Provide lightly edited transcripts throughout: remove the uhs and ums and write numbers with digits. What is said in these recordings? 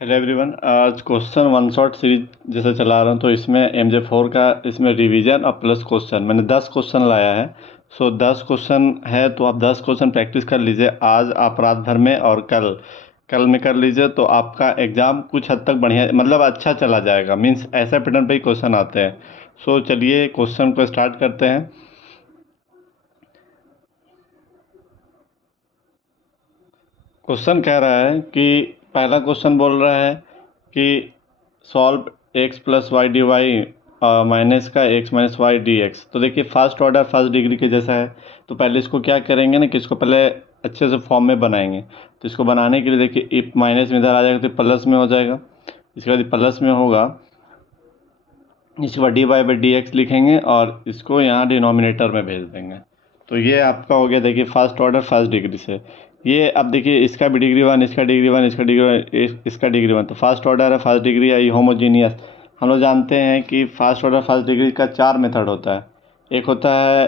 Hello everyone. आज question one shot series जैसे चला रहा हूँ तो इसमें MJ4 का इसमें रिवीजन और प्लस क्वेश्चन मैंने 10 क्वेश्चन लाया है। सो 10 क्वेश्चन है तो आप 10 क्वेश्चन प्रैक्टिस कर लीजिए आज आप रात भर में, और कल कल में कर लीजिए तो आपका एग्ज़ाम कुछ हद तक बढ़िया मतलब अच्छा चला जाएगा। मीन्स ऐसा पैटर्न पे ही क्वेश्चन आते हैं। सो चलिए क्वेश्चन को स्टार्ट करते हैं। क्वेश्चन कह रहा है कि पहला क्वेश्चन बोल रहा है कि solve x plus y d y minus का x minus y d x. तो देखिए फर्स्ट ऑर्डर फर्स्ट डिग्री के जैसा है। तो पहले इसको क्या करेंगे ना कि इसको पहले अच्छे से फॉर्म में बनाएंगे। तो इसको बनाने के लिए देखिए इफ माइनस में इधर आ जाएगा तो प्लस में हो जाएगा। इसके बाद प्लस में होगा, इसके बाद D Y by D x लिखेंगे और इसको यहाँ डिनोमिनेटर में भेज देंगे। तो ये आपका हो गया देखिए फर्स्ट ऑर्डर फर्स्ट डिग्री से। ये अब देखिए इसका भी डिग्री वन, इसका डिग्री वन, इसका डिग्री वन, इसका डिग्री वन। तो फर्स्ट ऑर्डर है फर्स्ट डिग्री है, ये होमोजीनियस। हम लोग जानते हैं कि फर्स्ट ऑर्डर फर्स्ट डिग्री का 4 मेथड होता है। एक होता है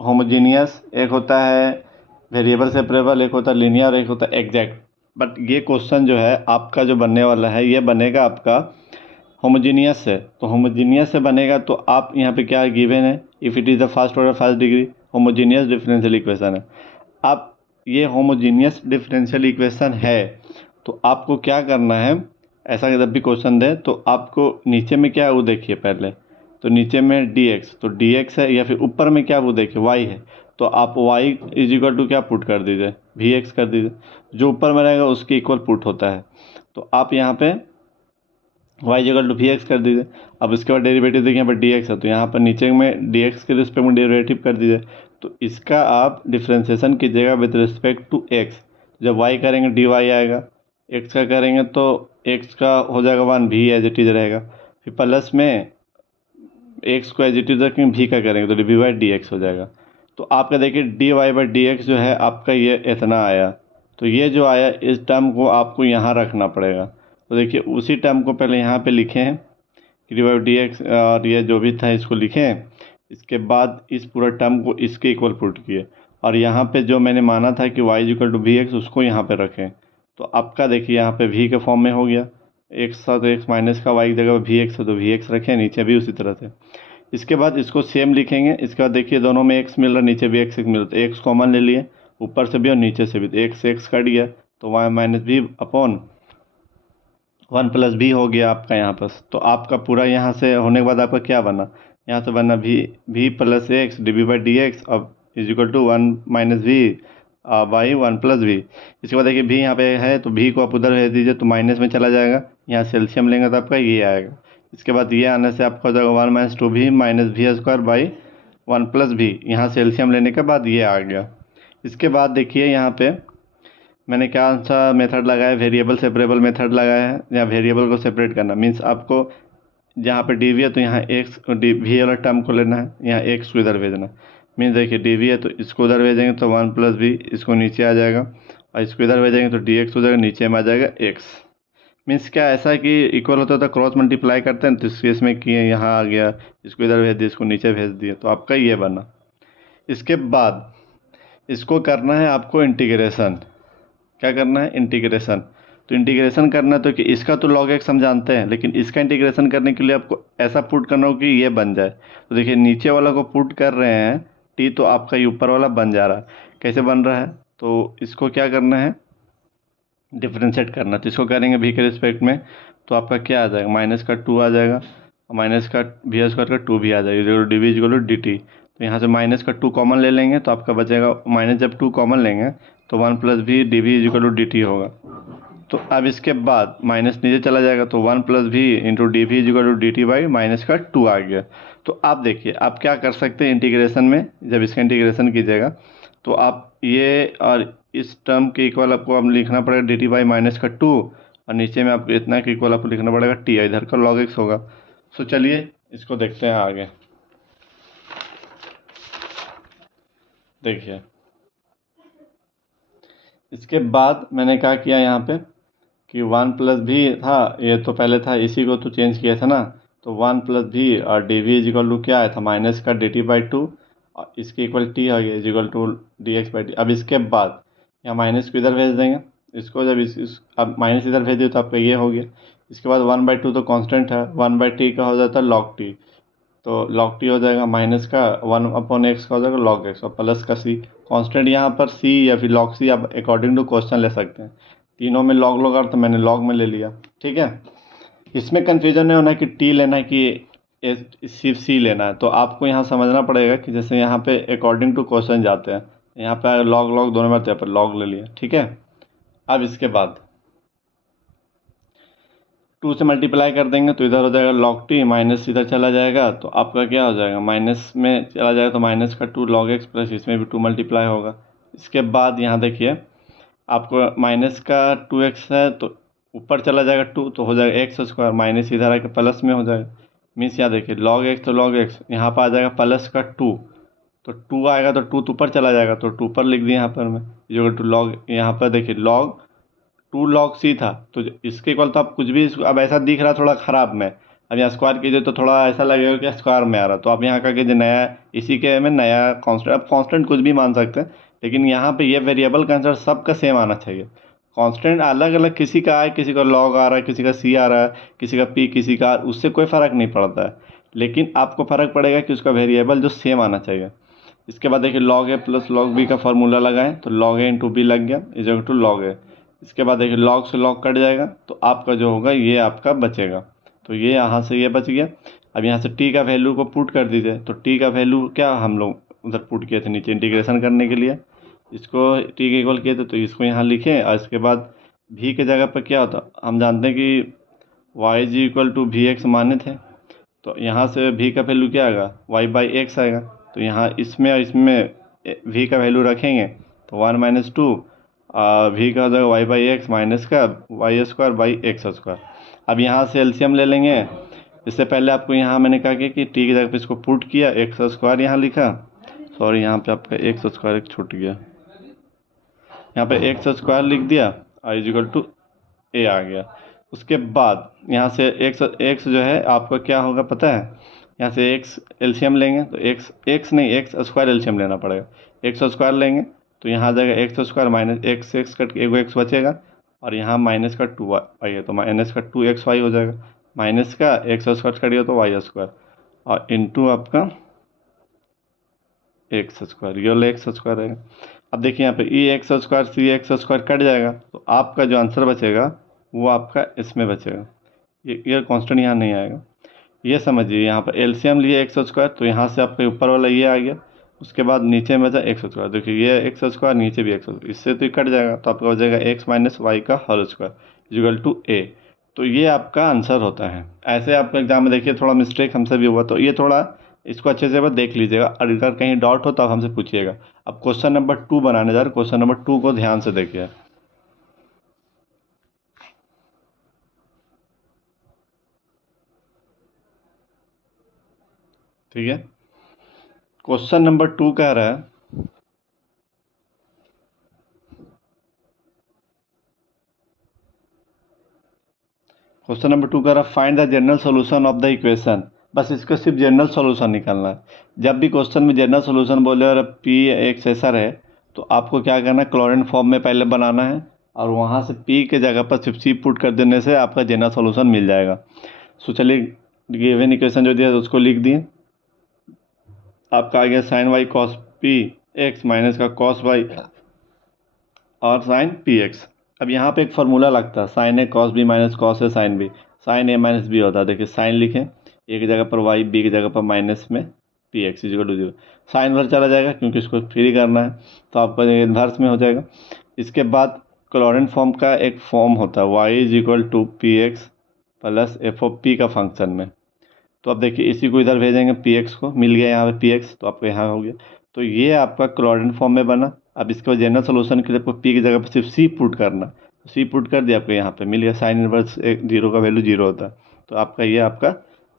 होमोजीनियस, एक होता है वेरिएबल सेपरेबल, एक होता है लीनियर, एक होता है एग्जैक्ट। बट ये क्वेश्चन जो है आपका जो बनने वाला है ये बनेगा आपका होमोजीनियस से। तो होमोजीनियस से बनेगा तो आप यहाँ पे क्या गिवन है, if it is the first order first degree homogeneous differential equation है। अब ये होमोजीनियस डिफरेंशियल इक्वेशन है तो आपको क्या करना है, ऐसा जब भी क्वेश्चन दे तो आपको नीचे में क्या है वो देखिए पहले। तो नीचे में dx, तो dx है, या फिर ऊपर में क्या वो देखिए y है। तो आप y इज इक्वल टू क्या पुट कर दीजिए, vx कर दीजिए। जो ऊपर में रहेगा उसके इक्वल पुट होता है। तो आप यहाँ पे y equal to we x कर दीजिए। अब इसके बाद डेरिवेटिव देखिए यहाँ पर डी एक्स है तो यहाँ पर नीचे में डी एक्स के रिस्पेक्ट में डेरिवेटिव कर दीजिए। तो इसका आप डिफ्रेंसिएशन कीजिएगा विद रिस्पेक्ट टू एक्स। जब y करेंगे डी वाई आएगा, x का करेंगे तो x का हो जाएगा वन, भी एज इट इज रहेगा। फिर प्लस में x को एज इट इज रखेंगे, भी का करेंगे तो डी वाई डी एक्स हो जाएगा। तो आपका देखिए d Y by D x जो है आपका ये इतना आया। तो ये जो आया इस टर्म को आपको यहाँ रखना पड़ेगा। तो देखिए उसी टर्म को पहले यहाँ पे लिखे हैं कि डी वाई डी एक्स, और ये जो भी था इसको लिखें। इसके बाद इस पूरा टर्म को इसके इक्वल पुट किए, और यहाँ पे जो मैंने माना था कि y equal to we x उसको यहाँ पे रखें। तो आपका देखिए यहाँ पे वी के फॉर्म में हो गया। एक्स था तो एक्स माइनस का वाई की जगह वी एक्स है तो वी एक्स रखें, नीचे भी उसी तरह से। इसके बाद इसको सेम लिखेंगे। इसके बाद देखिए दोनों में एक्स मिल रहा है, नीचे भी एक्स मिल रहा है, तो एक्स कॉमन ले लिए ऊपर से भी और नीचे से भी। तो एक्स एक्स कट गया तो वाई माइनस भी अपॉन वन प्लस भी हो गया आपका यहाँ पर। तो आपका पूरा यहाँ से होने के बाद आपका क्या बना, यहाँ से बना v plus x d v by D x अब is equal to one minus v by one plus v. इसके बाद देखिए भी यहाँ पे है तो भी को आप उधर भेज दीजिए तो माइनस में चला जाएगा, यहाँ से एलसीएम लेंगे तो आपका ये आएगा। इसके बाद ये आने से आपका हो जाएगा वन माइनस टू भी माइनस भी स्क्वायर बाई वन प्लस भी, यहाँ से एलसीएम लेने के बाद ये आ गया। इसके बाद देखिए यहाँ पे मैंने क्या सा मेथड लगाया, वेरिएबल सेपरेबल मेथड लगाया है। या वेरिएबल को सेपरेट करना मीन्स आपको जहाँ पे डी वी है तो यहाँ एक्स डी वी वाला टर्म को लेना है, यहाँ एक्स को इधर भेजना। मीन्स देखिए डी वी है तो इसको उधर भेजेंगे तो वन प्लस भी, इसको नीचे आ जाएगा, और इसको इधर भेजेंगे तो डी एक्स हो जाएगा, नीचे में आ जाएगा एक्स। मीन्स क्या ऐसा है कि इक्वल होता है तो क्रॉस मल्टीप्लाई करते हैं तो इस केस में किए यहाँ आ गया, इसको इधर भेज दिया, इसको नीचे भेज दिया, तो आपका ये बना। इसके बाद इसको करना है आपको इंटीग्रेशन। क्या करना है, इंटीग्रेशन। तो इंटीग्रेशन करना है तो कि इसका तो log x हम जानते हैं, लेकिन इसका इंटीग्रेशन करने के लिए आपको ऐसा पुट करना हो कि ये बन जाए। तो देखिए नीचे वाला को पुट कर रहे हैं t, तो आपका ये ऊपर वाला बन जा रहा है। कैसे बन रहा है, तो इसको क्या करना है, डिफ्रेंशिएट करना। तो इसको करेंगे v के रिस्पेक्ट में तो आपका क्या आ जाएगा, माइनस का टू आ जाएगा, माइनस का वी स्क्वायर का टू भी आ जाएगा, d we equal to D t. तो यहाँ से माइनस का टू कॉमन ले लेंगे तो आपका बचेगा माइनस, जब टू कॉमन लेंगे तो वन प्लस भी d we equal to D t होगा। तो अब इसके बाद माइनस नीचे चला जाएगा तो वन प्लस भी into D we equal to D T by minus का टू आ गया। तो आप देखिए आप क्या कर सकते हैं इंटीग्रेशन में, जब इसका इंटीग्रेशन कीजिएगा तो आप ये और इस टर्म के इक्वल आपको अब लिखना पड़ेगा डी टी बाई माइनस का टू, और नीचे में आपको इतना के इक्वल आपको लिखना पड़ेगा टी, इधर का log x होगा। सो चलिए इसको देखते हैं आगे। देखिए इसके बाद मैंने क्या किया यहाँ पे कि वन प्लस भी था, ये तो पहले था, इसी को तो चेंज किया था ना। तो वन प्लस भी और D V is equal to क्या आया था, माइनस का डी टी बाई टू, और इसके इक्वल टी आ गया is equal to D X by T. अब इसके बाद यहाँ माइनस को इधर भेज देंगे, इसको जब अब माइनस इधर भेज दिए तो आपका ये हो गया। इसके बाद 1/2 तो कांस्टेंट है, 1/t का हो जाता है log t, तो log t हो जाएगा माइनस का 1/x का हो जाएगा log x, और प्लस का c। कांस्टेंट यहाँ पर c या फिर log c आप अकॉर्डिंग टू क्वेश्चन ले सकते हैं। तीनों में log log और तो मैंने log में ले लिया। ठीक है, इसमें कन्फ्यूजन नहीं होना कि टी लेना है कि सिर्फ सी लेना है। तो आपको यहाँ समझना पड़ेगा कि जैसे यहाँ पे अकॉर्डिंग टू क्वेश्चन जाते हैं, यहाँ पे लॉग लॉग दोनों में, यहाँ पर लॉग ले लिया। ठीक है, अब इसके बाद 2 से मल्टीप्लाई कर देंगे तो इधर हो जाएगा log t, माइनस इधर चला जाएगा तो आपका क्या हो जाएगा, माइनस में चला जाएगा तो माइनस का 2 log x, प्लस इसमें भी 2 मल्टीप्लाई होगा। इसके बाद यहाँ देखिए आपको माइनस का 2x है तो ऊपर चला जाएगा 2 तो हो जाएगा एक्स स्क्वायर, माइनस इधर आके प्लस में हो जाएगा। मीन्स यहाँ देखिए log x तो log x, यहाँ पर आ जाएगा प्लस का 2, तो 2 आएगा तो 2 तो ऊपर चला जाएगा तो 2 पर लिख दिया यहाँ पर मैं, जो टू लॉग, यहाँ पर देखिए log 2 log c था तो इसके इक्वल तो आप कुछ भी अब ऐसा दिख रहा थोड़ा ख़राब में, अब यहाँ स्क्वायर कीजिए तो थोड़ा ऐसा लगेगा कि स्क्वायर में आ रहा, तो आप यहाँ का कीजिए नया, इसी के में नया कांस्टेंट, अब कांस्टेंट कुछ भी मान सकते हैं, लेकिन यहाँ पे ये वेरिएबल का आंसर सबका सेम आना चाहिए। कांस्टेंट अलग अलग किसी का है, किसी का log आ रहा है, किसी का c आ रहा है, किसी का p, किसी का r, उससे कोई फ़र्क नहीं पड़ता है, लेकिन आपको फ़र्क पड़ेगा कि उसका वेरिएबल जो सेम आना चाहिए। इसके बाद देखिए log a plus log b का फार्मूला लगाएं तो log a इंटू बी लग गया is equal to log a। इसके बाद देखिए log से log कट जाएगा तो आपका जो होगा ये आपका बचेगा, तो ये यहाँ से ये बच गया। अब यहाँ से t का वैल्यू को पुट कर दीजिए, तो t का वैल्यू क्या हम लोग उधर पुट किए थे नीचे इंटीग्रेशन करने के लिए, इसको t के इक्वल किए थे तो इसको यहाँ लिखें, और इसके बाद v के जगह पर क्या होता, हम जानते हैं कि y G equal to we X माने थे, तो यहाँ से v का वैल्यू क्या आएगा, y/x आएगा, तो यहाँ इसमें और इसमें v का वैल्यू रखेंगे तो 1 माइनस 2, वी का हो जाएगा y/x माइनस का y² अब यहाँ से एलसीएम ले लेंगे। इससे पहले आपको यहाँ मैंने कहा कि टी की जगह पे इसको पुट किया, x² यहाँ लिखा, सॉरी यहाँ पे आपका x² एक छूट गया, यहाँ पे x² लिख दिया और इज इक्वल टू ए आ गया। उसके बाद यहाँ से x जो है आपका क्या होगा पता है, यहाँ से x एलसीएम लेंगे तो x नहीं x² एलसीएम लेना पड़ेगा, x² लेंगे तो यहाँ आ जाएगा x² माइनस x कट के एगो x बचेगा, और यहाँ माइनस का 2y है तो माइनस का 2xy हो जाएगा, माइनस का x² कट गया तो y² और इंटू आपका x², ये वाला x² रहेगा। अब देखिए यहाँ पे e(x²) c(x²) कट जाएगा तो आपका जो आंसर बचेगा वो आपका इसमें बचेगा, ये कांस्टेंट यहाँ नहीं आएगा। ये समझिए यहाँ पर एलसीएम लिए x² तो यहाँ से आपके ऊपर वाला ये आ गया, उसके बाद नीचे में बचा x², देखिए ये x², नीचे भी x², इससे तो ये कट जाएगा तो आपका हो जाएगा x माइनस वाई का whole square equal to a। तो ये आपका आंसर होता है। ऐसे आपका एग्जाम में देखिए थोड़ा मिस्टेक हमसे भी हुआ, तो ये थोड़ा इसको अच्छे से बस देख लीजिएगा, और अगर कहीं डाउट हो तो आप हमसे पूछिएगा। अब क्वेश्चन नंबर 2 बनाने जा रहे, क्वेश्चन नंबर 2 को ध्यान से देखिए। ठीक है, क्वेश्चन नंबर 2 कह रहा है क्वेश्चन नंबर 2 कह रहा है find the general solution of the equation. बस इसका सिर्फ जनरल सॉल्यूशन निकालना है। जब भी क्वेश्चन में जनरल सॉल्यूशन बोले और p एक ऐसा रहे तो आपको क्या करना है, क्लोरीन फॉर्म में पहले बनाना है, और वहाँ से p के जगह पर सिर्फ c पुट कर देने से आपका जनरल सॉल्यूशन मिल जाएगा। सो चलिए गिवन इक्वेशन जो दिया है उसको लिख दिए, आपका आ गया sine Y cos P X minus का कॉस वाई और साइन पी एक्स। अब यहाँ पे एक फार्मूला लगता है, sine A cos B minus cos A sine B, sine A minus B होता है। देखिए साइन लिखें, ए की जगह पर वाई, बी की जगह पर माइनस में P X equal to 0, sine inverse चला जाएगा क्योंकि इसको फ्री करना है तो आपका इन्वर्स में हो जाएगा। इसके बाद क्लोरीन फॉर्म का एक फॉर्म होता है Y is equal to P x plus F of P का फंक्शन में, तो अब देखिए इसी को इधर भेजेंगे, पी एक्स को मिल गया यहाँ पे पी एक्स, तो आपको यहाँ हो गया, तो ये आपका क्लोरीन फॉर्म में बना। अब इसके बाद जनरल सोल्यूशन के लिए आपको पी की जगह पर सिर्फ सी पुट करना, सी पुट कर दिया, आपको यहाँ पे मिल गया साइन इनवर्स 0 का वैल्यू 0 होता है, तो आपका ये आपका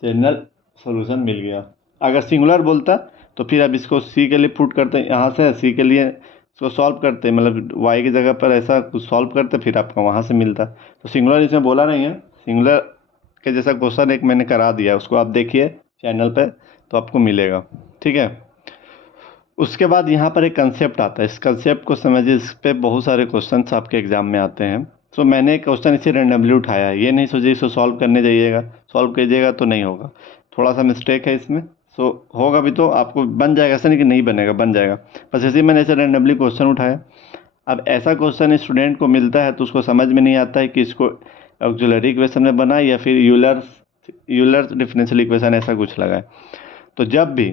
जनरल सोल्यूशन मिल गया। अगर सिंगुलर बोलता तो फिर अब इसको सी के लिए पुट करते हैं, यहाँ से सी के लिए इसको सॉल्व करते हैं, मतलब वाई की जगह पर ऐसा कुछ सॉल्व करते फिर आपका वहाँ से मिलता। तो सिंगुलर इसमें बोला नहीं है, सिंगुलर के जैसा क्वेश्चन एक मैंने करा दिया, उसको आप देखिए चैनल पे तो आपको मिलेगा। ठीक है, उसके बाद यहाँ पर एक कंसेप्ट आता है, इस कंसेप्ट को समझिए, इस पे बहुत सारे क्वेश्चंस आपके एग्जाम में आते हैं। तो मैंने एक क्वेश्चन इसे रेंडमली उठाया है, ये नहीं सोचिए इसको सॉल्व करने जाइएगा, सॉल्व कीजिएगा तो नहीं होगा, थोड़ा सा मिस्टेक है इसमें। सो होगा भी तो आपको बन जाएगा, ऐसा नहीं कि नहीं बनेगा, बन जाएगा। बस ऐसे ही मैंने ऐसे रेंडमली क्वेश्चन उठाया। अब ऐसा क्वेश्चन स्टूडेंट को मिलता है तो उसको समझ में नहीं आता है कि इसको ऑक्सिलरी इक्वेशन में बनाए या फिर यूलर डिफरेंशियल इक्वेशन ऐसा कुछ लगाए। तो जब भी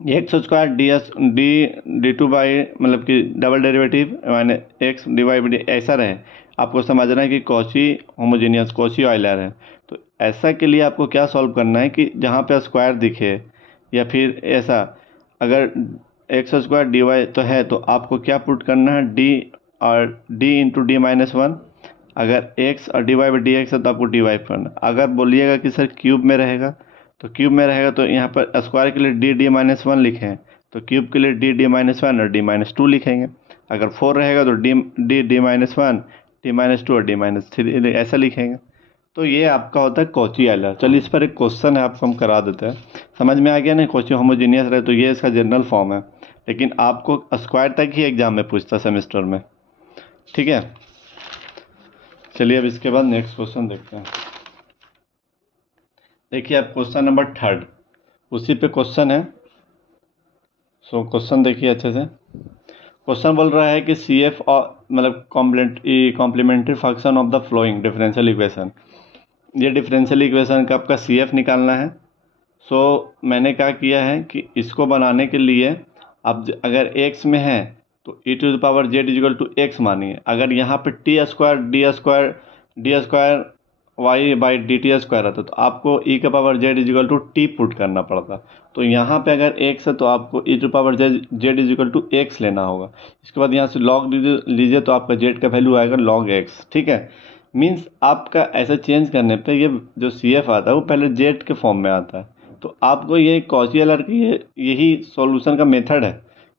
x square D two by मतलब कि डबल डेरिवेटिव माने एक्स डिवाइड बाई ऐसा रहे, आपको समझना है कि कॉची होमोजेनियस, कॉची ऑयलर है। तो ऐसा के लिए आपको क्या सॉल्व करना है कि जहाँ पे स्क्वायर दिखे या फिर ऐसा, अगर एक्स स्क्वायर डी वाई तो है तो आपको क्या पुट करना है, डी और D into D minus one. अगर एक्स और D Y by D X है तो आपको डी वाई करना। अगर बोलिएगा कि सर क्यूब में रहेगा तो क्यूब में रहेगा तो यहाँ पर स्क्वायर के लिए डी डी माइनस वन लिखें, तो क्यूब के लिए डी डी माइनस वन और डी माइनस टू लिखेंगे। अगर फोर रहेगा तो D D minus one, D minus two और डी माइनस थ्री ऐसा लिखेंगे। तो ये आपका होता है कॉची ऑयलर। चलिए इस पर एक क्वेश्चन है, आपको हम करा देते हैं। समझ में आ गया ना, कॉची होमोजेनियस रहे तो ये इसका जनरल फॉर्म है, लेकिन आपको स्क्वायर तक ही एग्जाम में पूछता है सेमेस्टर में, ठीक है। चलिए अब इसके बाद नेक्स्ट क्वेश्चन देखते हैं। देखिए अब क्वेश्चन नंबर थर्ड, उसी पे क्वेश्चन है। सो क्वेश्चन देखिए अच्छे से। क्वेश्चन बोल रहा है कि सी एफ और मतलब complementary function of the following differential equation, ये डिफरेंशियल इक्वेशन का आपका सी एफ निकालना है। सो मैंने क्या किया है कि इसको बनाने के लिए अब अगर एक्स में है तो e to the power z is equal to x मानिए। अगर यहाँ पे d square y by d t square रहता तो आपको ई का power z is equal to t put करना पड़ता। तो यहाँ पे अगर एक्स है तो आपको e to power z is equal to x लेना होगा। इसके बाद यहाँ से लॉग लीजिए तो आपका जेड का वैल्यू आएगा लॉग एक्स, ठीक है। मीन्स आपका ऐसा चेंज करने पे ये जो सी एफ आता है वो पहले जेड के फॉर्म में आता है। तो आपको ये कॉची ऑयलर की यही सॉल्यूशन का मेथड है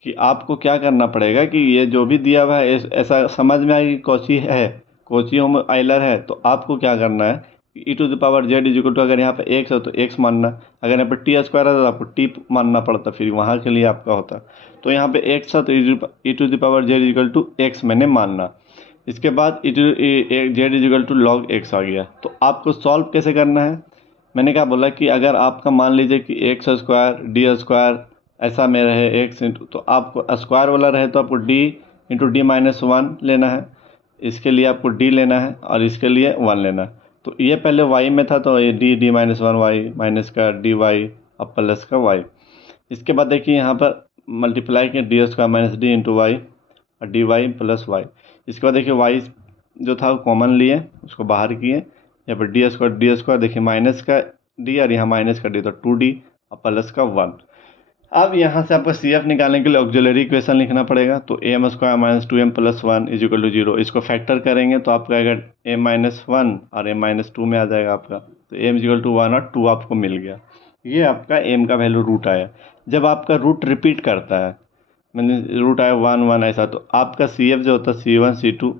कि आपको क्या करना पड़ेगा कि ये जो भी दिया हुआ है ऐसा समझ में आए कि कॉची है, कॉची ऑयलर है, तो आपको क्या करना है e to the power z is equal to, अगर यहाँ पे एक्स है तो एक्स मानना, अगर यहाँ पे टी स्क्वायर है तो आपको टी मानना पड़ता, फिर वहाँ के लिए आपका होता। तो यहाँ पे एक्स है तो e to the power z equal to x मैंने मानना। इसके बाद z is equal to log x आ गया। तो आपको सॉल्व कैसे करना है, मैंने क्या बोला कि अगर आपका मान लीजिए कि एक्स स्क्वायर डी स्क्वायर ऐसा में रहे एक्स इंटू, तो आपको स्क्वायर वाला रहे तो आपको D into D minus one लेना है, इसके लिए आपको डी लेना है और इसके लिए वन लेना है। तो ये पहले वाई में था तो ये D D minus one Y minus का डी वाई और प्लस का वाई। इसके बाद देखिए यहाँ पर मल्टीप्लाई किया D square minus D into Y और डी वाई प्लस वाई। इसके बाद देखिए वाई जो था वो कॉमन लिए, उसको बाहर किए, यहाँ पर डी स्क्वायर देखिए माइनस का डी और यहाँ माइनस का डी तो टू डी और प्लस का वन। अब यहाँ से आपको सी एफ निकालने के लिए ऑक्सिलरी इक्वेशन लिखना पड़ेगा। तो A M square minus two M plus one is equal to zero, इसको फैक्टर करेंगे तो आपका अगर ए माइनस वन और ए माइनस टू में आ जाएगा आपका, तो M is equal to one और टू आपको मिल गया। ये आपका एम का वैल्यू रूट आया। जब आपका रूट रिपीट करता है, मैंने रूट आया वन वन ऐसा, तो आपका सी एफ जो होता है सी वन सी टू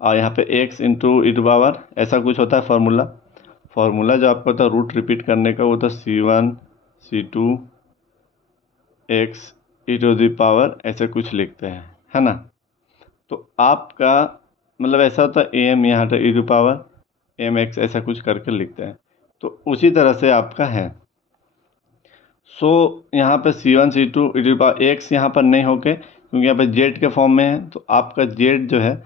और यहाँ पे X into E to power ऐसा कुछ होता है फार्मूला जो आपको होता है रूट रिपीट करने का, वो होता है c one c two x e to the power ऐसे कुछ लिखते हैं, है ना। तो आपका मतलब ऐसा होता है ए एम यहाँ पे ई टू पावर एम एक्स ऐसा कुछ करके लिखते हैं। तो उसी तरह से आपका है। सो यहाँ पे c one c two e to power x यहाँ पर नहीं होके, क्योंकि यहाँ पे जेड के फॉर्म में है, तो आपका जेड जो है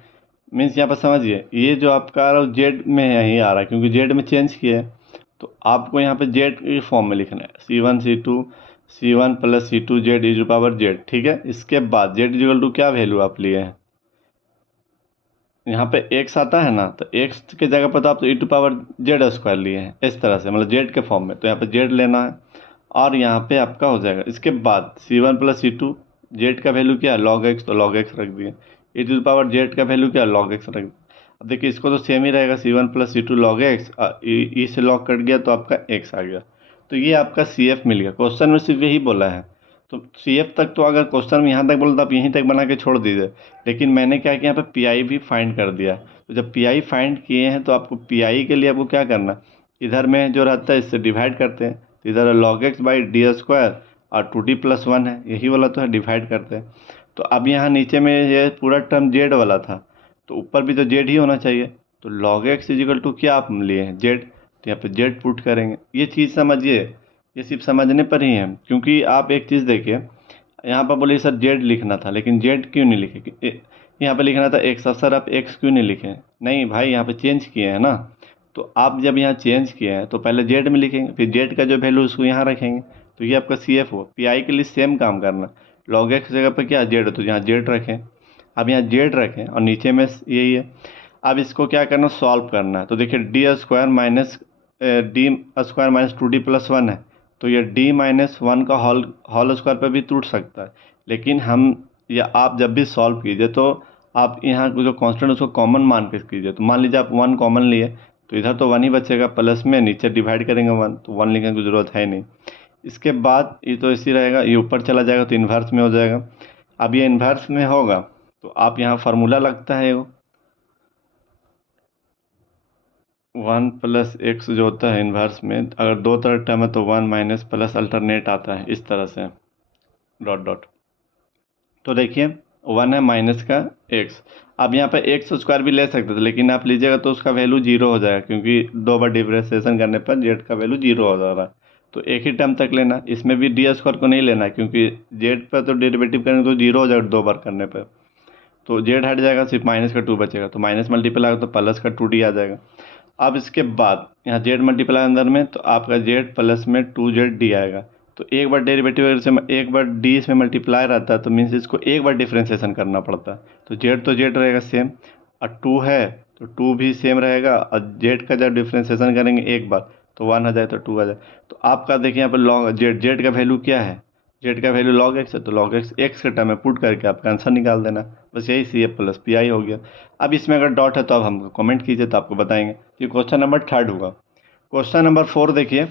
मीन्स यहाँ पर समझिए ये जो आपका आ रहा है जेड में यहीं आ रहा है, क्योंकि जेड में चेंज किया है। तो आपको यहाँ पे जेड के फॉर्म में लिखना है c one c two c one plus c two z is power z, ठीक है। इसके बाद जेड इजिकल टू क्या वैल्यू आप लिए हैं, यहाँ पे एक्स आता है ना, तो एक्स के जगह पर तो आप तो e to power Z square लिए हैं इस तरह से, मतलब जेड के फॉर्म में, तो यहाँ पे जेड लेना है और यहाँ पे आपका हो जाएगा। इसके बाद c one plus c two z का वैल्यू क्या है लॉग एक्स, तो लॉग एक्स रख दिए। ई टू पावर जेड का वैल्यू क्या है लॉग एक्स रख दिए। अब देखिए इसको तो सेम ही रहेगा c one plus c two log x, e से लॉग कट गया तो आपका एक्स आ गया। तो ये आपका सी एफ मिल गया। क्वेश्चन में सिर्फ यही बोला है, तो सी एफ तक तो अगर क्वेश्चन में यहाँ तक बोला तो आप यहीं तक बना के छोड़ दीजिए, लेकिन मैंने क्या किया यहाँ पे पी आई भी फाइंड कर दिया। तो जब पी आई फाइंड किए हैं तो आपको पी आई के लिए आपको क्या करना, इधर में जो रहता है इससे डिवाइड करते हैं, तो इधर log x by D square और 2d+1 है, यही वाला तो है, डिवाइड करते हैं। तो अब यहाँ नीचे में ये पूरा टर्म जेड वाला था, तो ऊपर भी तो जेड ही होना चाहिए। तो log x इजिकल टू क्या आप लिए हैं, जेड, तो यहाँ पे जेड पुट करेंगे। ये चीज़ समझिए, ये सिर्फ समझने पर ही है, क्योंकि आप एक चीज़ देखिए, यहाँ पर बोलिए सर जेड लिखना था, लेकिन जेड क्यों नहीं लिखे, यहाँ पे लिखना था एक्स, अब सर आप एक्स क्यों नहीं लिखे? नहीं भाई, यहाँ पे चेंज किए हैं ना, तो आप जब यहाँ चेंज किए हैं तो पहले जेड में लिखेंगे, फिर जेड का जो वैल्यू उसको यहाँ रखेंगे। तो ये आपका सी एफ हो, पी आई के लिए सेम काम करना। लॉग एक्स जगह पर क्या जेड, तो यहाँ जेड रखें। अब यहाँ जेड रखें और नीचे में यही है। अब इसको क्या करना, सॉल्व करना है। तो देखिए d² - 2d+1 है, तो ये d-1 का होल स्क्वायर पे भी टूट सकता है। लेकिन हम या आप जब भी सॉल्व कीजिए तो आप यहाँ जो कांस्टेंट उसको कॉमन मान के कीजिए। तो मान लीजिए आप 1 कॉमन लिए, तो इधर तो 1 ही बचेगा, प्लस में नीचे डिवाइड करेंगे 1, तो 1 लिखने की ज़रूरत है नहीं। इसके बाद ये तो इसी रहेगा, ये ऊपर चला जाएगा तो इन्वर्स में हो जाएगा। अब ये इन्वर्स में होगा तो आप यहाँ फार्मूला लगता है वो 1+x जो होता है इन्वर्स में, अगर दो तरह टर्म है तो 1 माइनस प्लस अल्टरनेट आता है इस तरह से, डॉट डॉट। तो देखिए 1 है माइनस का x। अब यहाँ पे एक्स स्क्वायर भी ले सकते थे, लेकिन आप लीजिएगा तो उसका वैल्यू जीरो हो जाएगा, क्योंकि दो बार डिफरेंशिएशन करने पर जेड का वैल्यू जीरो हो जा रहा है। तो एक ही टर्म तक लेना, इसमें भी डी स्क्वायर को नहीं लेना, क्योंकि जेड पर तो डेरिवेटिव करेंगे तो जीरो हो जाएगा दो बार करने पर। तो जेड हट जाएगा, सिर्फ माइनस का 2 बचेगा, तो माइनस मल्टीप्लाई आएगा तो प्लस का 2d आ जाएगा। अब इसके बाद यहाँ जेड मल्टीप्लाई अंदर में, तो आपका जेड प्लस में 2zd आएगा। तो एक बार डेरिवेटिव अगर से एक बार डी इसमें मल्टीप्लाई रहता है तो मीन्स इसको एक बार डिफ्रेंशिएशन करना पड़ता है। तो जेड तो जेड रहेगा सेम, और 2 है तो 2 भी सेम रहेगा, और जेड का जब डिफ्रेंशिएशन करेंगे एक बार तो 1 आ जाए तो 2 आ जाए। तो आपका देखिए यहाँ पर लॉग जेड का वैल्यू क्या है, जेड का वैल्यू log x है, तो log x एक्स के टर्म में पुट करके आपका आंसर निकाल देना। बस यही C F plus P I हो गया। अब इसमें अगर डॉट है तो आप हमको कमेंट कीजिए तो आपको बताएंगे। ये क्वेश्चन नंबर 3 हुआ। क्वेश्चन नंबर 4 देखिए,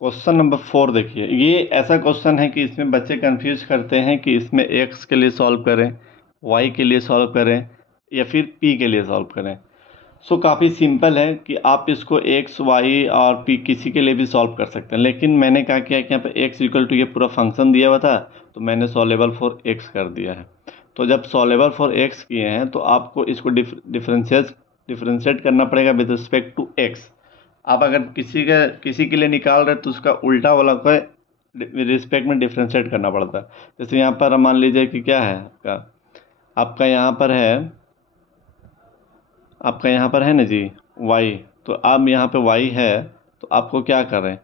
क्वेश्चन नंबर 4 देखिए, ये ऐसा क्वेश्चन है कि इसमें बच्चे कंफ्यूज करते हैं कि इसमें x के लिए सॉल्व करें, y के लिए सॉल्व करें, या फिर p के लिए सॉल्व करें। सो काफ़ी सिंपल है कि आप इसको x, y और p किसी के लिए भी सॉल्व कर सकते हैं, लेकिन मैंने क्या किया कि यहाँ पे x इक्वल टू ये पूरा फंक्शन दिया हुआ था, तो मैंने सॉल्वेबल फॉर x कर दिया है। तो जब सॉल्वेबल फॉर x किए हैं तो आपको इसको डिफ्रेंशिएट करना पड़ेगा विद रिस्पेक्ट टू x। आप अगर किसी के लिए निकाल रहे तो उसका उल्टा वाला को रिस्पेक्ट में डिफ्रेंशिएट करना पड़ता है। जैसे यहाँ पर मान लीजिए कि क्या है आपका यहाँ पर है ना जी y। तो अब यहाँ पे y है, तो आपको क्या करें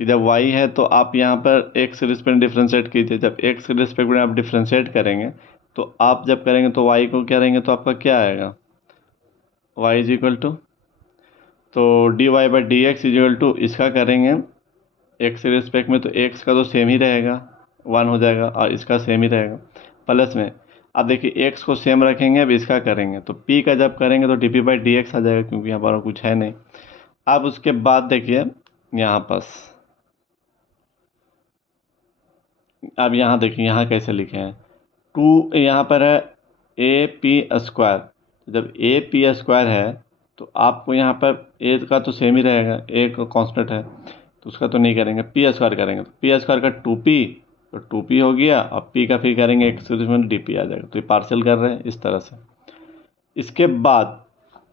कि जब y है तो आप यहाँ पर x के रिस्पेक्ट में डिफ्रेंशिएट कीजिए। जब x के रिस्पेक्ट में आप डिफ्रेंशिएट करेंगे तो आप जब करेंगे तो y को क्या रहेंगे, तो आपका क्या आएगा, y इज इक्वल टू, तो dy/dx इज इक्वल टू इसका करेंगे x के रिस्पेक्ट में, तो x का तो सेम ही रहेगा 1 हो जाएगा, और इसका सेम ही रहेगा प्लस में। अब देखिए x को सेम रखेंगे, अब इसका करेंगे तो p का जब करेंगे तो dp/dx आ जाएगा, क्योंकि यहाँ पर कुछ है नहीं। अब उसके बाद देखिए यहाँ पास, अब यहाँ देखिए यहाँ कैसे लिखे हैं, 2 यहाँ पर है AP²। जब AP² है तो आपको यहाँ पर a का तो सेम ही रहेगा, a का कांस्टेंट है तो उसका तो नहीं करेंगे, p² करेंगे तो p² का 2p, तो 2p हो गया, और p का फिर करेंगे x के में dp आ जाएगा। तो ये पार्शियल कर रहे हैं इस तरह से। इसके बाद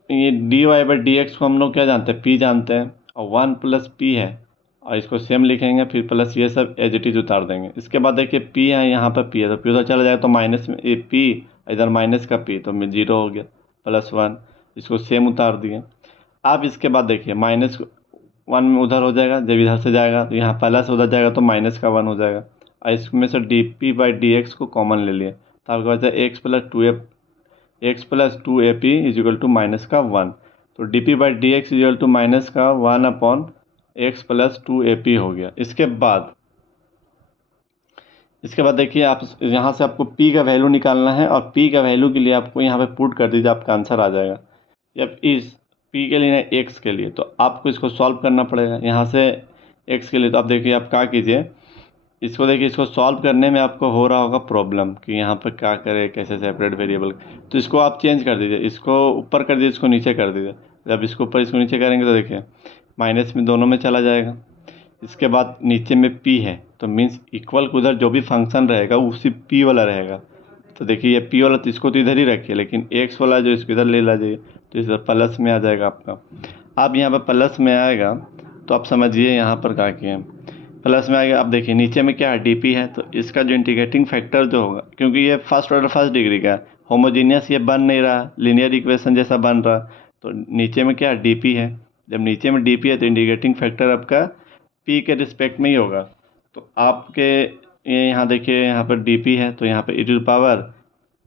ये dy/dx को हम लोग क्या जानते हैं, p जानते हैं, और 1 + p है, और इसको सेम लिखेंगे, फिर प्लस ये सब एज इट इज उतार देंगे। इसके बाद देखिए p है, यहाँ पर p है, तो p उधर चला जाएगा तो माइनस में ए p, इधर माइनस का p, तो 0 हो गया, +1, इसको सेम उतार दिए। अब इसके बाद देखिए -1 में उधर हो जाएगा, जब इधर से जाएगा तो यहाँ प्लस उधर जाएगा तो -1 हो जाएगा, और इसमें से dp/dx को कॉमन ले लिए, तो आपके पास है x+2ap इज इक्वल टू -1। तो dp/dx is equal to -1/x+2ap हो गया। इसके बाद देखिए आप यहाँ से आपको p का वैल्यू निकालना है, और p का वैल्यू के लिए आपको यहाँ पे पुट कर दीजिए, आपका आंसर आ जाएगा। जब इस p के लिए ना x के लिए, तो आपको इसको सॉल्व करना पड़ेगा यहाँ से x के लिए। तो आप देखिए आप क्या कीजिए, इसको देखिए, इसको सॉल्व करने में आपको हो रहा होगा प्रॉब्लम कि यहाँ पर क्या करें, कैसे सेपरेट वेरिएबल। तो इसको आप चेंज कर दीजिए, इसको ऊपर कर दीजिए, इसको नीचे कर दीजिए। जब इसको ऊपर इसको नीचे करेंगे तो देखिए माइनस में दोनों में चला जाएगा। इसके बाद नीचे में p है तो मीन्स इक्वल को उधर जो भी फंक्शन रहेगा वो उसी p वाला रहेगा। तो देखिए ये p वाला तो इसको तो इधर ही रखिए, लेकिन x वाला जो इसको इधर ले ला जाइए, तो इधर प्लस में आ जाएगा आपका। अब यहाँ पर प्लस में आएगा तो आप समझिए यहाँ पर क्या किए, प्लस में आएगा। अब देखिए नीचे में क्या है, डी है, तो इसका जो इंटीग्रेटिंग फैक्टर जो होगा, क्योंकि ये फर्स्ट ऑर्डर फर्स्ट डिग्री का है, होमोजीनियस ये बन नहीं रहा, लीनियर इक्वेशन जैसा बन रहा, तो नीचे में क्या है, डी है। जब नीचे में डी है तो इंटीग्रेटिंग फैक्टर आपका पी के रिस्पेक्ट में ही होगा। तो आपके ये यहाँ देखिए, यहाँ पर डी है तो यहाँ पर ई टू पावर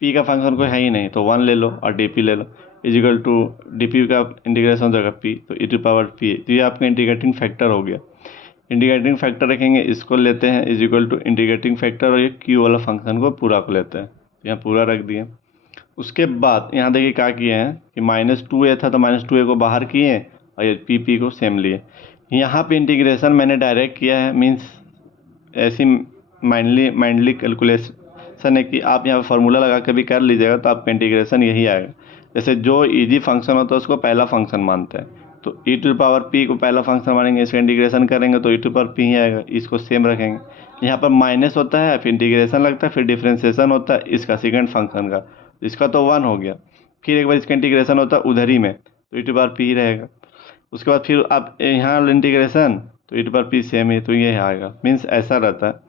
पी का फंक्शन कोई है ही नहीं, तो 1 ले लो और डी ले लो, इजिकल टू डी का इंटीग्रेशन हो जाएगा पी, तो ई टू पावर पी, तो ये आपका इंटीग्रेटिंग फैक्टर हो गया। इंटीग्रेटिंग फैक्टर रखेंगे, इसको लेते हैं is equal to integrating factor और ये क्यू वाला फंक्शन को पूरा को लेते हैं, यहाँ पूरा रख दिए। उसके बाद यहाँ देखिए क्या किए हैं कि -2a था तो -2a को बाहर किए और ये पी को सेम लिए। यहाँ पे इंटीग्रेशन मैंने डायरेक्ट किया है, मीन्स ऐसी माइंडली कैलकुलेशन है कि आप यहाँ फार्मूला लगा के भी कर लीजिएगा तो आपका इंटीग्रेशन यही आएगा। जैसे जो इजी फंक्शन होता है उसको पहला फंक्शन मानते हैं, तो ई टू पावर पी को पहला फंक्शन मानेंगे, इसका इंटीग्रेशन करेंगे तो ई टू पावर पी ही आएगा, इसको सेम रखेंगे। यहाँ पर माइनस होता है, फिर इंटीग्रेशन लगता है, फिर डिफ्रेंसिएशन होता है इसका सेकंड फंक्शन का, इसका तो 1 हो गया, फिर एक बार इसका इंटीग्रेशन होता है उधर ही में, तो ई टू पावर पी ही रहेगा। उसके बाद फिर आप यहाँ इंटीग्रेशन, तो e to power P same ही, तो ये आएगा। मीन्स ऐसा रहता है,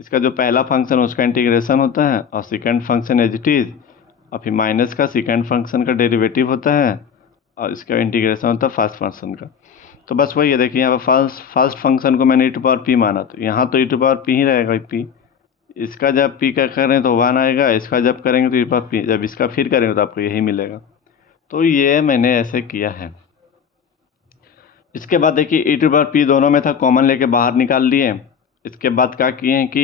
इसका जो पहला फंक्शन उसका इंटीग्रेशन होता है और second function as it is, और फिर माइनस का सेकंड फंक्शन का डेरिवेटिव होता है और इसका इंटीग्रेशन होता है फर्स्ट फंक्शन का। तो बस वही है, देखिए यहाँ पर फर्स्ट फंक्शन को मैंने ई टू पावर पी माना, तो यहाँ तो ई टू पावर पी ही रहेगा पी। इसका जब पी का करें तो 1 आएगा, इसका जब करेंगे तो ई टू पावर पी, जब इसका फिर करेंगे तो आपको यही मिलेगा। तो ये मैंने ऐसे किया है। इसके बाद देखिए ई टू पावर पी दोनों में था, कॉमन लेके बाहर निकाल लिए। इसके बाद क्या किए हैं कि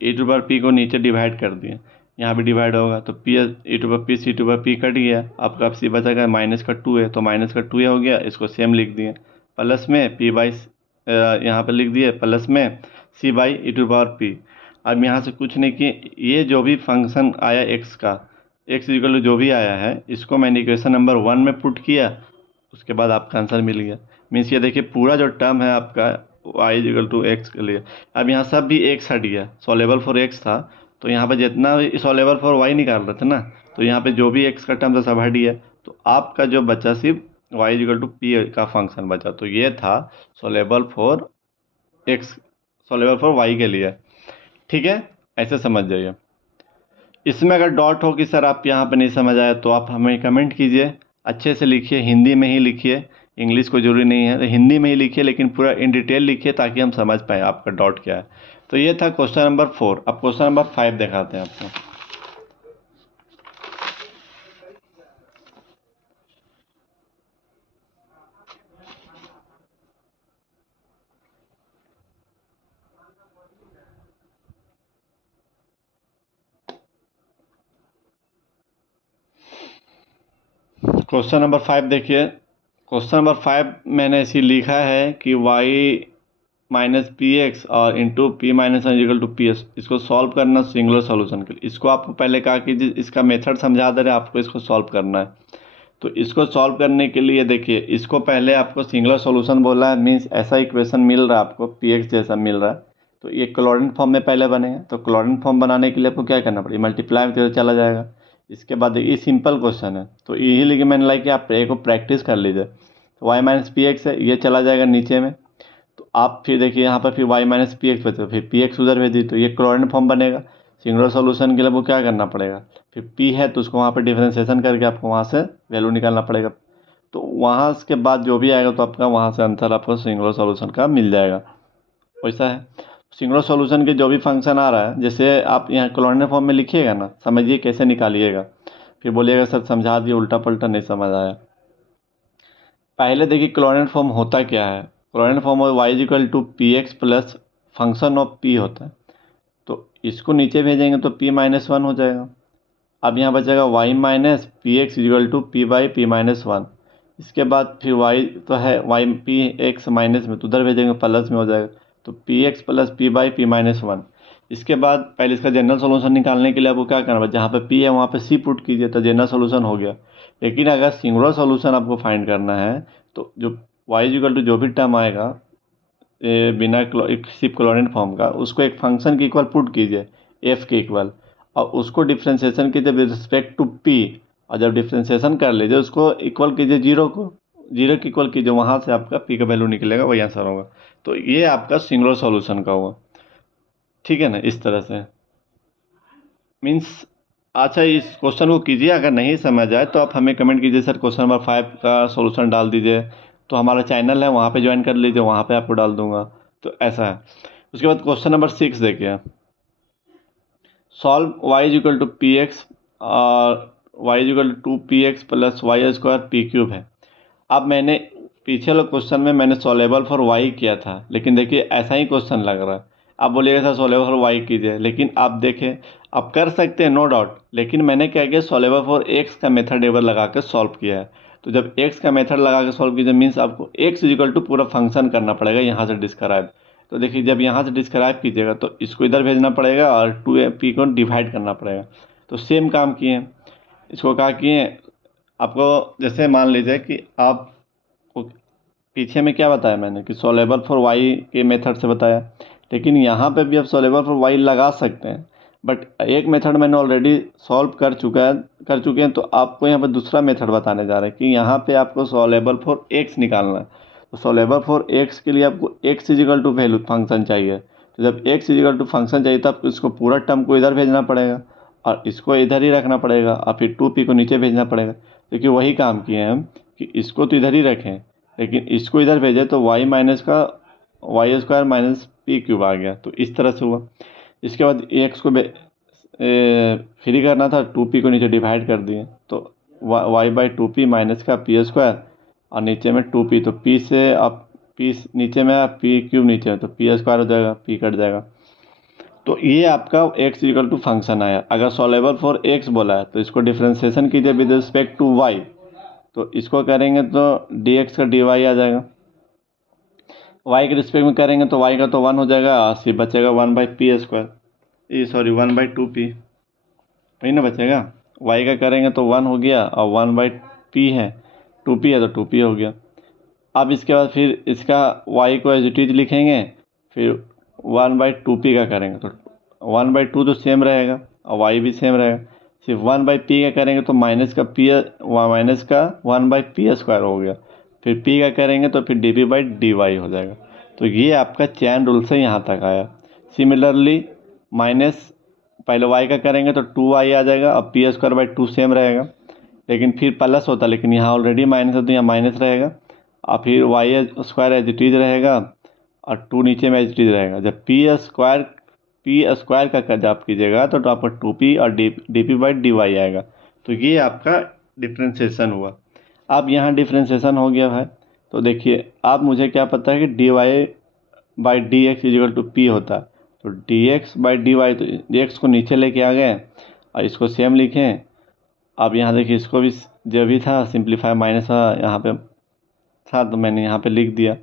ई टू पावर पी को नीचे डिवाइड कर दिए, यहाँ भी डिवाइड होगा तो P E to power P C to power P cut गया, आपका सी बचेगा -2 है, तो -2 हो गया, इसको सेम लिख दिए। प्लस में पी बाई यहाँ पर लिख दिए, प्लस में c by e to power p. अब यहाँ से कुछ नहीं किए, ये जो भी फंक्शन आया एक्स का, एक्स इक्वल जो भी आया है, इसको मैंने इक्वेशन नंबर 1 में पुट किया, उसके बाद आपका आंसर मिल गया। मीन्स ये देखिए पूरा जो टर्म है आपका y इक्वल टू एक्स के लिए, अब यहाँ सब भी एक्स हट गया, सॉल्वेबल फॉर एक्स था, तो यहाँ पे जितना भी सॉल्वेबल फॉर y निकाल रहे थे ना, तो यहाँ पे जो भी एक्स का टर्म था सब हट गया, तो आपका जो बचा सिर्फ y इक्वल टू पी का फंक्शन बचा, तो ये था solvable for X, solvable for y के लिए। ठीक है, ऐसे समझ जाइए। इसमें अगर डॉट हो कि सर आप यहाँ पे नहीं समझ आया तो आप हमें कमेंट कीजिए, अच्छे से लिखिए, हिंदी में ही लिखिए, इंग्लिश को जरूरी नहीं है, हिंदी में ही लिखिए, लेकिन पूरा इन डिटेल लिखिए ताकि हम समझ पाए आपका डॉट क्या है। तो ये था क्वेश्चन नंबर 4। अब क्वेश्चन नंबर 5 दिखाते हैं आपको। क्वेश्चन नंबर 5 देखिए, क्वेश्चन नंबर 5 मैंने ऐसी लिखा है कि y माइनस पी एक्स और into P minus one equal to P S, इसको सॉल्व करना सिंगुलर सॉल्यूशन के लिए। इसको आपको पहले कहा कि इसका मेथड समझा दे रहे हैं, आपको इसको सॉल्व करना है। तो इसको सॉल्व करने के लिए देखिए, इसको पहले आपको सिंगुलर सॉल्यूशन बोला है, मीन्स ऐसा इक्वेशन मिल रहा है आपको पी एक्स जैसा मिल रहा है, तो ये क्लोरीन फॉर्म में पहले बनेगा। तो क्लोरीन फॉर्म बनाने के लिए आपको क्या करना पड़ेगा, मल्टीप्लाई में चला जाएगा। इसके बाद ये सिंपल क्वेश्चन है, तो यही लेके मैंने लाइक कि आप को प्रैक्टिस कर लीजिए। तो वाई माइनस पी एक्स है, ये चला जाएगा नीचे में, तो आप फिर देखिए यहाँ पर फिर वाई माइनस पी एक्स बचे, फिर पी एक्स उधर भेज दी, तो ये क्लोरीन फॉर्म बनेगा। सिंगुलर सॉल्यूशन के लिए वो क्या करना पड़ेगा, फिर पी है तो उसको वहाँ पर डिफ्रेंशिएशन करके आपको वहाँ से वैल्यू निकालना पड़ेगा। तो वहाँ के बाद जो भी आएगा तो आपका वहाँ से आंसर आपको सिंगुलर सॉल्यूशन का मिल जाएगा। वैसा है सिंगुलर सॉल्यूशन के जो भी फंक्शन आ रहा है, जैसे आप यहाँ क्लोरीन फॉर्म में लिखिएगा ना, समझिए कैसे निकालिएगा, फिर बोलिएगा सर समझा दिए, उल्टा पल्टा नहीं समझ आया। पहले देखिए क्लोरीन फॉर्म होता क्या है, Clairaut form y equal to P x plus function of p होता है, तो इसको नीचे भेजेंगे तो p माइनस 1 हो जाएगा। अब यहाँ बचेगा y minus P X equal to P by P minus 1। इसके बाद फिर y तो है y पी एक्स माइनस में, तो उधर भेजेंगे प्लस में हो जाएगा, तो P x plus P by P minus one. इसके बाद पहले इसका जनरल सोल्यूशन निकालने के लिए आपको क्या करना है, जहाँ पे पी है वहाँ पे सी पुट कीजिए तो जनरल सोल्यूशन हो गया। लेकिन अगर सिंगुलर सोल्यूशन आपको फाइंड करना है तो जो वाई इक्वल टू जो भी टर्म आएगा बिना किसी क्लोरीन फॉर्म का, उसको एक फंक्शन के इक्वल पुट कीजिए, एफ के इक्वल, और उसको डिफ्रेंशिएशन कीजिए विद रिस्पेक्ट टू पी। और जब डिफ्रेंशिएशन कर लीजिए उसको इक्वल कीजिए जीरो को, जीरो के इक्वल कीजिए, वहाँ से आपका पी का वैल्यू निकलेगा, वही आंसर होगा। तो ये आपका सिंगुलर सॉल्यूशन का हुआ। ठीक है ना, इस तरह से मीन्स। अच्छा, इस क्वेश्चन को कीजिए, अगर नहीं समझ आए तो आप हमें कमेंट कीजिए सर क्वेश्चन नंबर 5 का सॉल्यूशन डाल दीजिए। तो हमारा चैनल है वहाँ पे ज्वाइन कर लीजिए, वहाँ पे आपको डाल दूंगा। तो ऐसा है। उसके बाद क्वेश्चन नंबर 6 देखिए, solve y is equal to P x और y is equal to P x plus Y square p cube है। अब मैंने पीछे वाले क्वेश्चन में मैंने सॉल्वेबल फॉर वाई किया था, लेकिन देखिए ऐसा ही क्वेश्चन लग रहा है। आप बोलिएगा सर सॉल्वेबल फॉर वाई कीजिए, लेकिन आप देखें आप कर सकते हैं नो डाउट, लेकिन मैंने क्या किया, सॉल्वेबल फॉर एक्स का मेथड एवर लगा के सॉल्व किया है। तो जब एक्स का मेथड लगा के सॉल्व कीजिए मीन्स आपको एक्स इज इक्वल टू पूरा फंक्शन करना पड़ेगा यहाँ से डिस्क्राइब। तो देखिए जब यहाँ से डिस्क्राइब कीजिएगा तो इसको इधर भेजना पड़ेगा और टू पी को डिवाइड करना पड़ेगा। तो सेम काम किए, इसको क्या किए, आपको जैसे मान लीजिए कि आप पीछे में क्या बताया मैंने कि सॉल्वेबल फॉर वाई के मेथड से बताया, लेकिन यहाँ पे भी आप सॉल्वेबल फॉर वाई लगा सकते हैं। बट एक मेथड मैंने ऑलरेडी सॉल्व कर चुके हैं, तो आपको यहाँ पे दूसरा मेथड बताने जा रहे हैं कि यहाँ पे आपको सॉल्वेबल फॉर एक्स निकालना है। तो सॉल्वेबल फॉर एक्स के लिए आपको X is equal to value function चाहिए। तो जब एक्स इजिकल टू फंक्शन चाहिए तो आपको इसको पूरा टर्म को इधर भेजना पड़ेगा और इसको इधर ही रखना पड़ेगा और फिर टू पी को नीचे भेजना पड़ेगा। क्योंकि वही काम किए हैं हम कि इसको तो इधर ही रखें, लेकिन इसको इधर भेजे तो वाई माइनस का y square minus p cube आ गया। तो इस तरह से हुआ। इसके बाद एक्स को फ्री करना था, टू पी को नीचे डिवाइड कर दिए तो Y by two P minus का पी स्क्वायर और नीचे में टू पी, तो पी से आप पी नीचे में आप पी क्यूब नीचे में, तो पी स्क्वायर हो जाएगा, पी कट जाएगा। तो ये आपका एक्स इक्वल टू फंक्शन आया। अगर सॉल्वेबल फॉर एक्स बोला है तो इसको डिफ्रेंशिएशन कीजिए विद रिस्पेक्ट टू वाई। तो इसको करेंगे तो डी एक्स का डी वाई आ जाएगा, वाई के रिस्पेक्ट में करेंगे तो वाई का तो 1 हो जाएगा और सिर्फ बचेगा 1 बाई पी स्क्वायर, ये सॉरी 1 बाई टू पी, वही ना बचेगा। वाई का करेंगे तो 1 हो गया और 1 बाई पी है, टू पी है तो टू पी हो गया। अब इसके बाद फिर इसका वाई को एज इट इज लिखेंगे, फिर 1 बाई टू पी का करेंगे तो 1 बाई टू तो सेम रहेगा और वाई भी सेम रहेगा। सिर्फ 1 बाई पी का करेंगे तो माइनस का 1 बाई पी स्क्वायर हो गया, फिर पी का करेंगे तो फिर D P by D Y हो जाएगा। तो ये आपका चैन रूल से यहाँ तक आया। सिमिलरली माइनस पहले वाई का करेंगे तो 2y आ जाएगा और P square by two same रहेगा, लेकिन फिर प्लस होता, लेकिन यहाँ ऑलरेडी माइनस है तो यहाँ माइनस रहेगा और फिर Y square as it is रहेगा और टू नीचे में एज इट इज रहेगा। जब पी स्क्वायर का जब कीजिएगा तो आपका टू पी और D P by D Y आएगा। तो ये आपका डिफ्रेंशिएशन हुआ। अब यहाँ डिफ्रेंशिएशन हो गया है तो देखिए आप मुझे क्या पता है कि D Y by D X is equal to P होता है। तो D X by D Y, तो डी एक्स को नीचे लेके आ गए और इसको सेम लिखें। अब यहाँ देखिए इसको भी जो भी था सिंप्लीफाई माइनस यहाँ पे था तो मैंने यहाँ पे लिख दिया।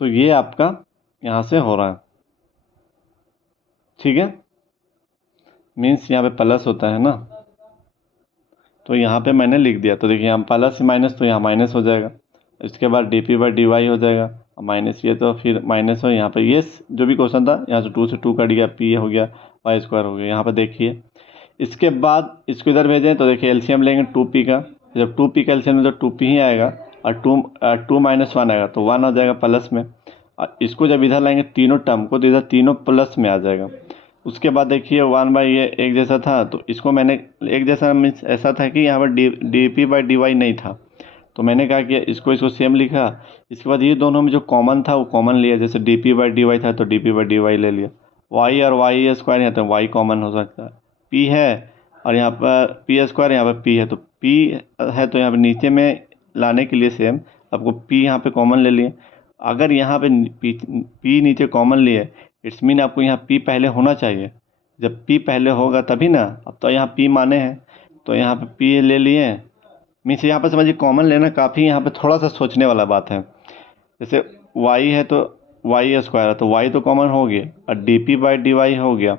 तो ये आपका यहाँ से हो रहा है, ठीक है, मीन्स यहाँ पे प्लस होता है ना, तो यहाँ पे मैंने लिख दिया। तो देखिए यहाँ प्लस माइनस तो यहाँ माइनस हो जाएगा, इसके बाद D P by D Y हो जाएगा माइनस ये तो फिर माइनस हो यहाँ पे। ये जो भी क्वेश्चन था यहाँ से 2 कट गया, पी हो गया, वाई स्क्वायर हो गया यहाँ पे देखिए। इसके बाद इसको इधर भेजें तो देखिए एलसीएम लेंगे टू पी का, जब टू पी का एलसीएम में तो टू पी ही आएगा और टू माइनस वन आएगा तो 1 हो जाएगा प्लस में। और इसको जब इधर लाएंगे तीनों टर्म को तो इधर तीनों प्लस में आ जाएगा। उसके बाद देखिए 1 बाई ये एक जैसा था तो इसको मैंने एक जैसा मीन्स ऐसा था कि यहाँ पर D P by D Y नहीं था, तो मैंने कहा कि इसको सेम लिखा। इसके बाद ये दोनों में जो कॉमन था वो कॉमन लिया, जैसे D P by D Y था तो D P by D Y ले लिया। वाई और वाई स्क्वायर यहाँ तो वाई कॉमन हो सकता है, पी है और यहाँ पर पी स्क्वायर यहाँ पर पी है, तो पी है तो यहाँ पर नीचे में लाने के लिए सेम आपको पी यहाँ पे कॉमन ले लिए। अगर यहाँ पे पी नीचे कॉमन लिए इट्स मीन आपको यहाँ पी पहले होना चाहिए। जब पी पहले होगा तभी ना, अब तो यहाँ पी माने हैं तो यहाँ पे पी ले लिए। मीन्स यहाँ पर समझिए कॉमन लेना काफ़ी यहाँ पे थोड़ा सा सोचने वाला बात है। जैसे y है तो वाई स्क्वायर है तो वाई तो कॉमन हो गया और D P by D Y हो गया,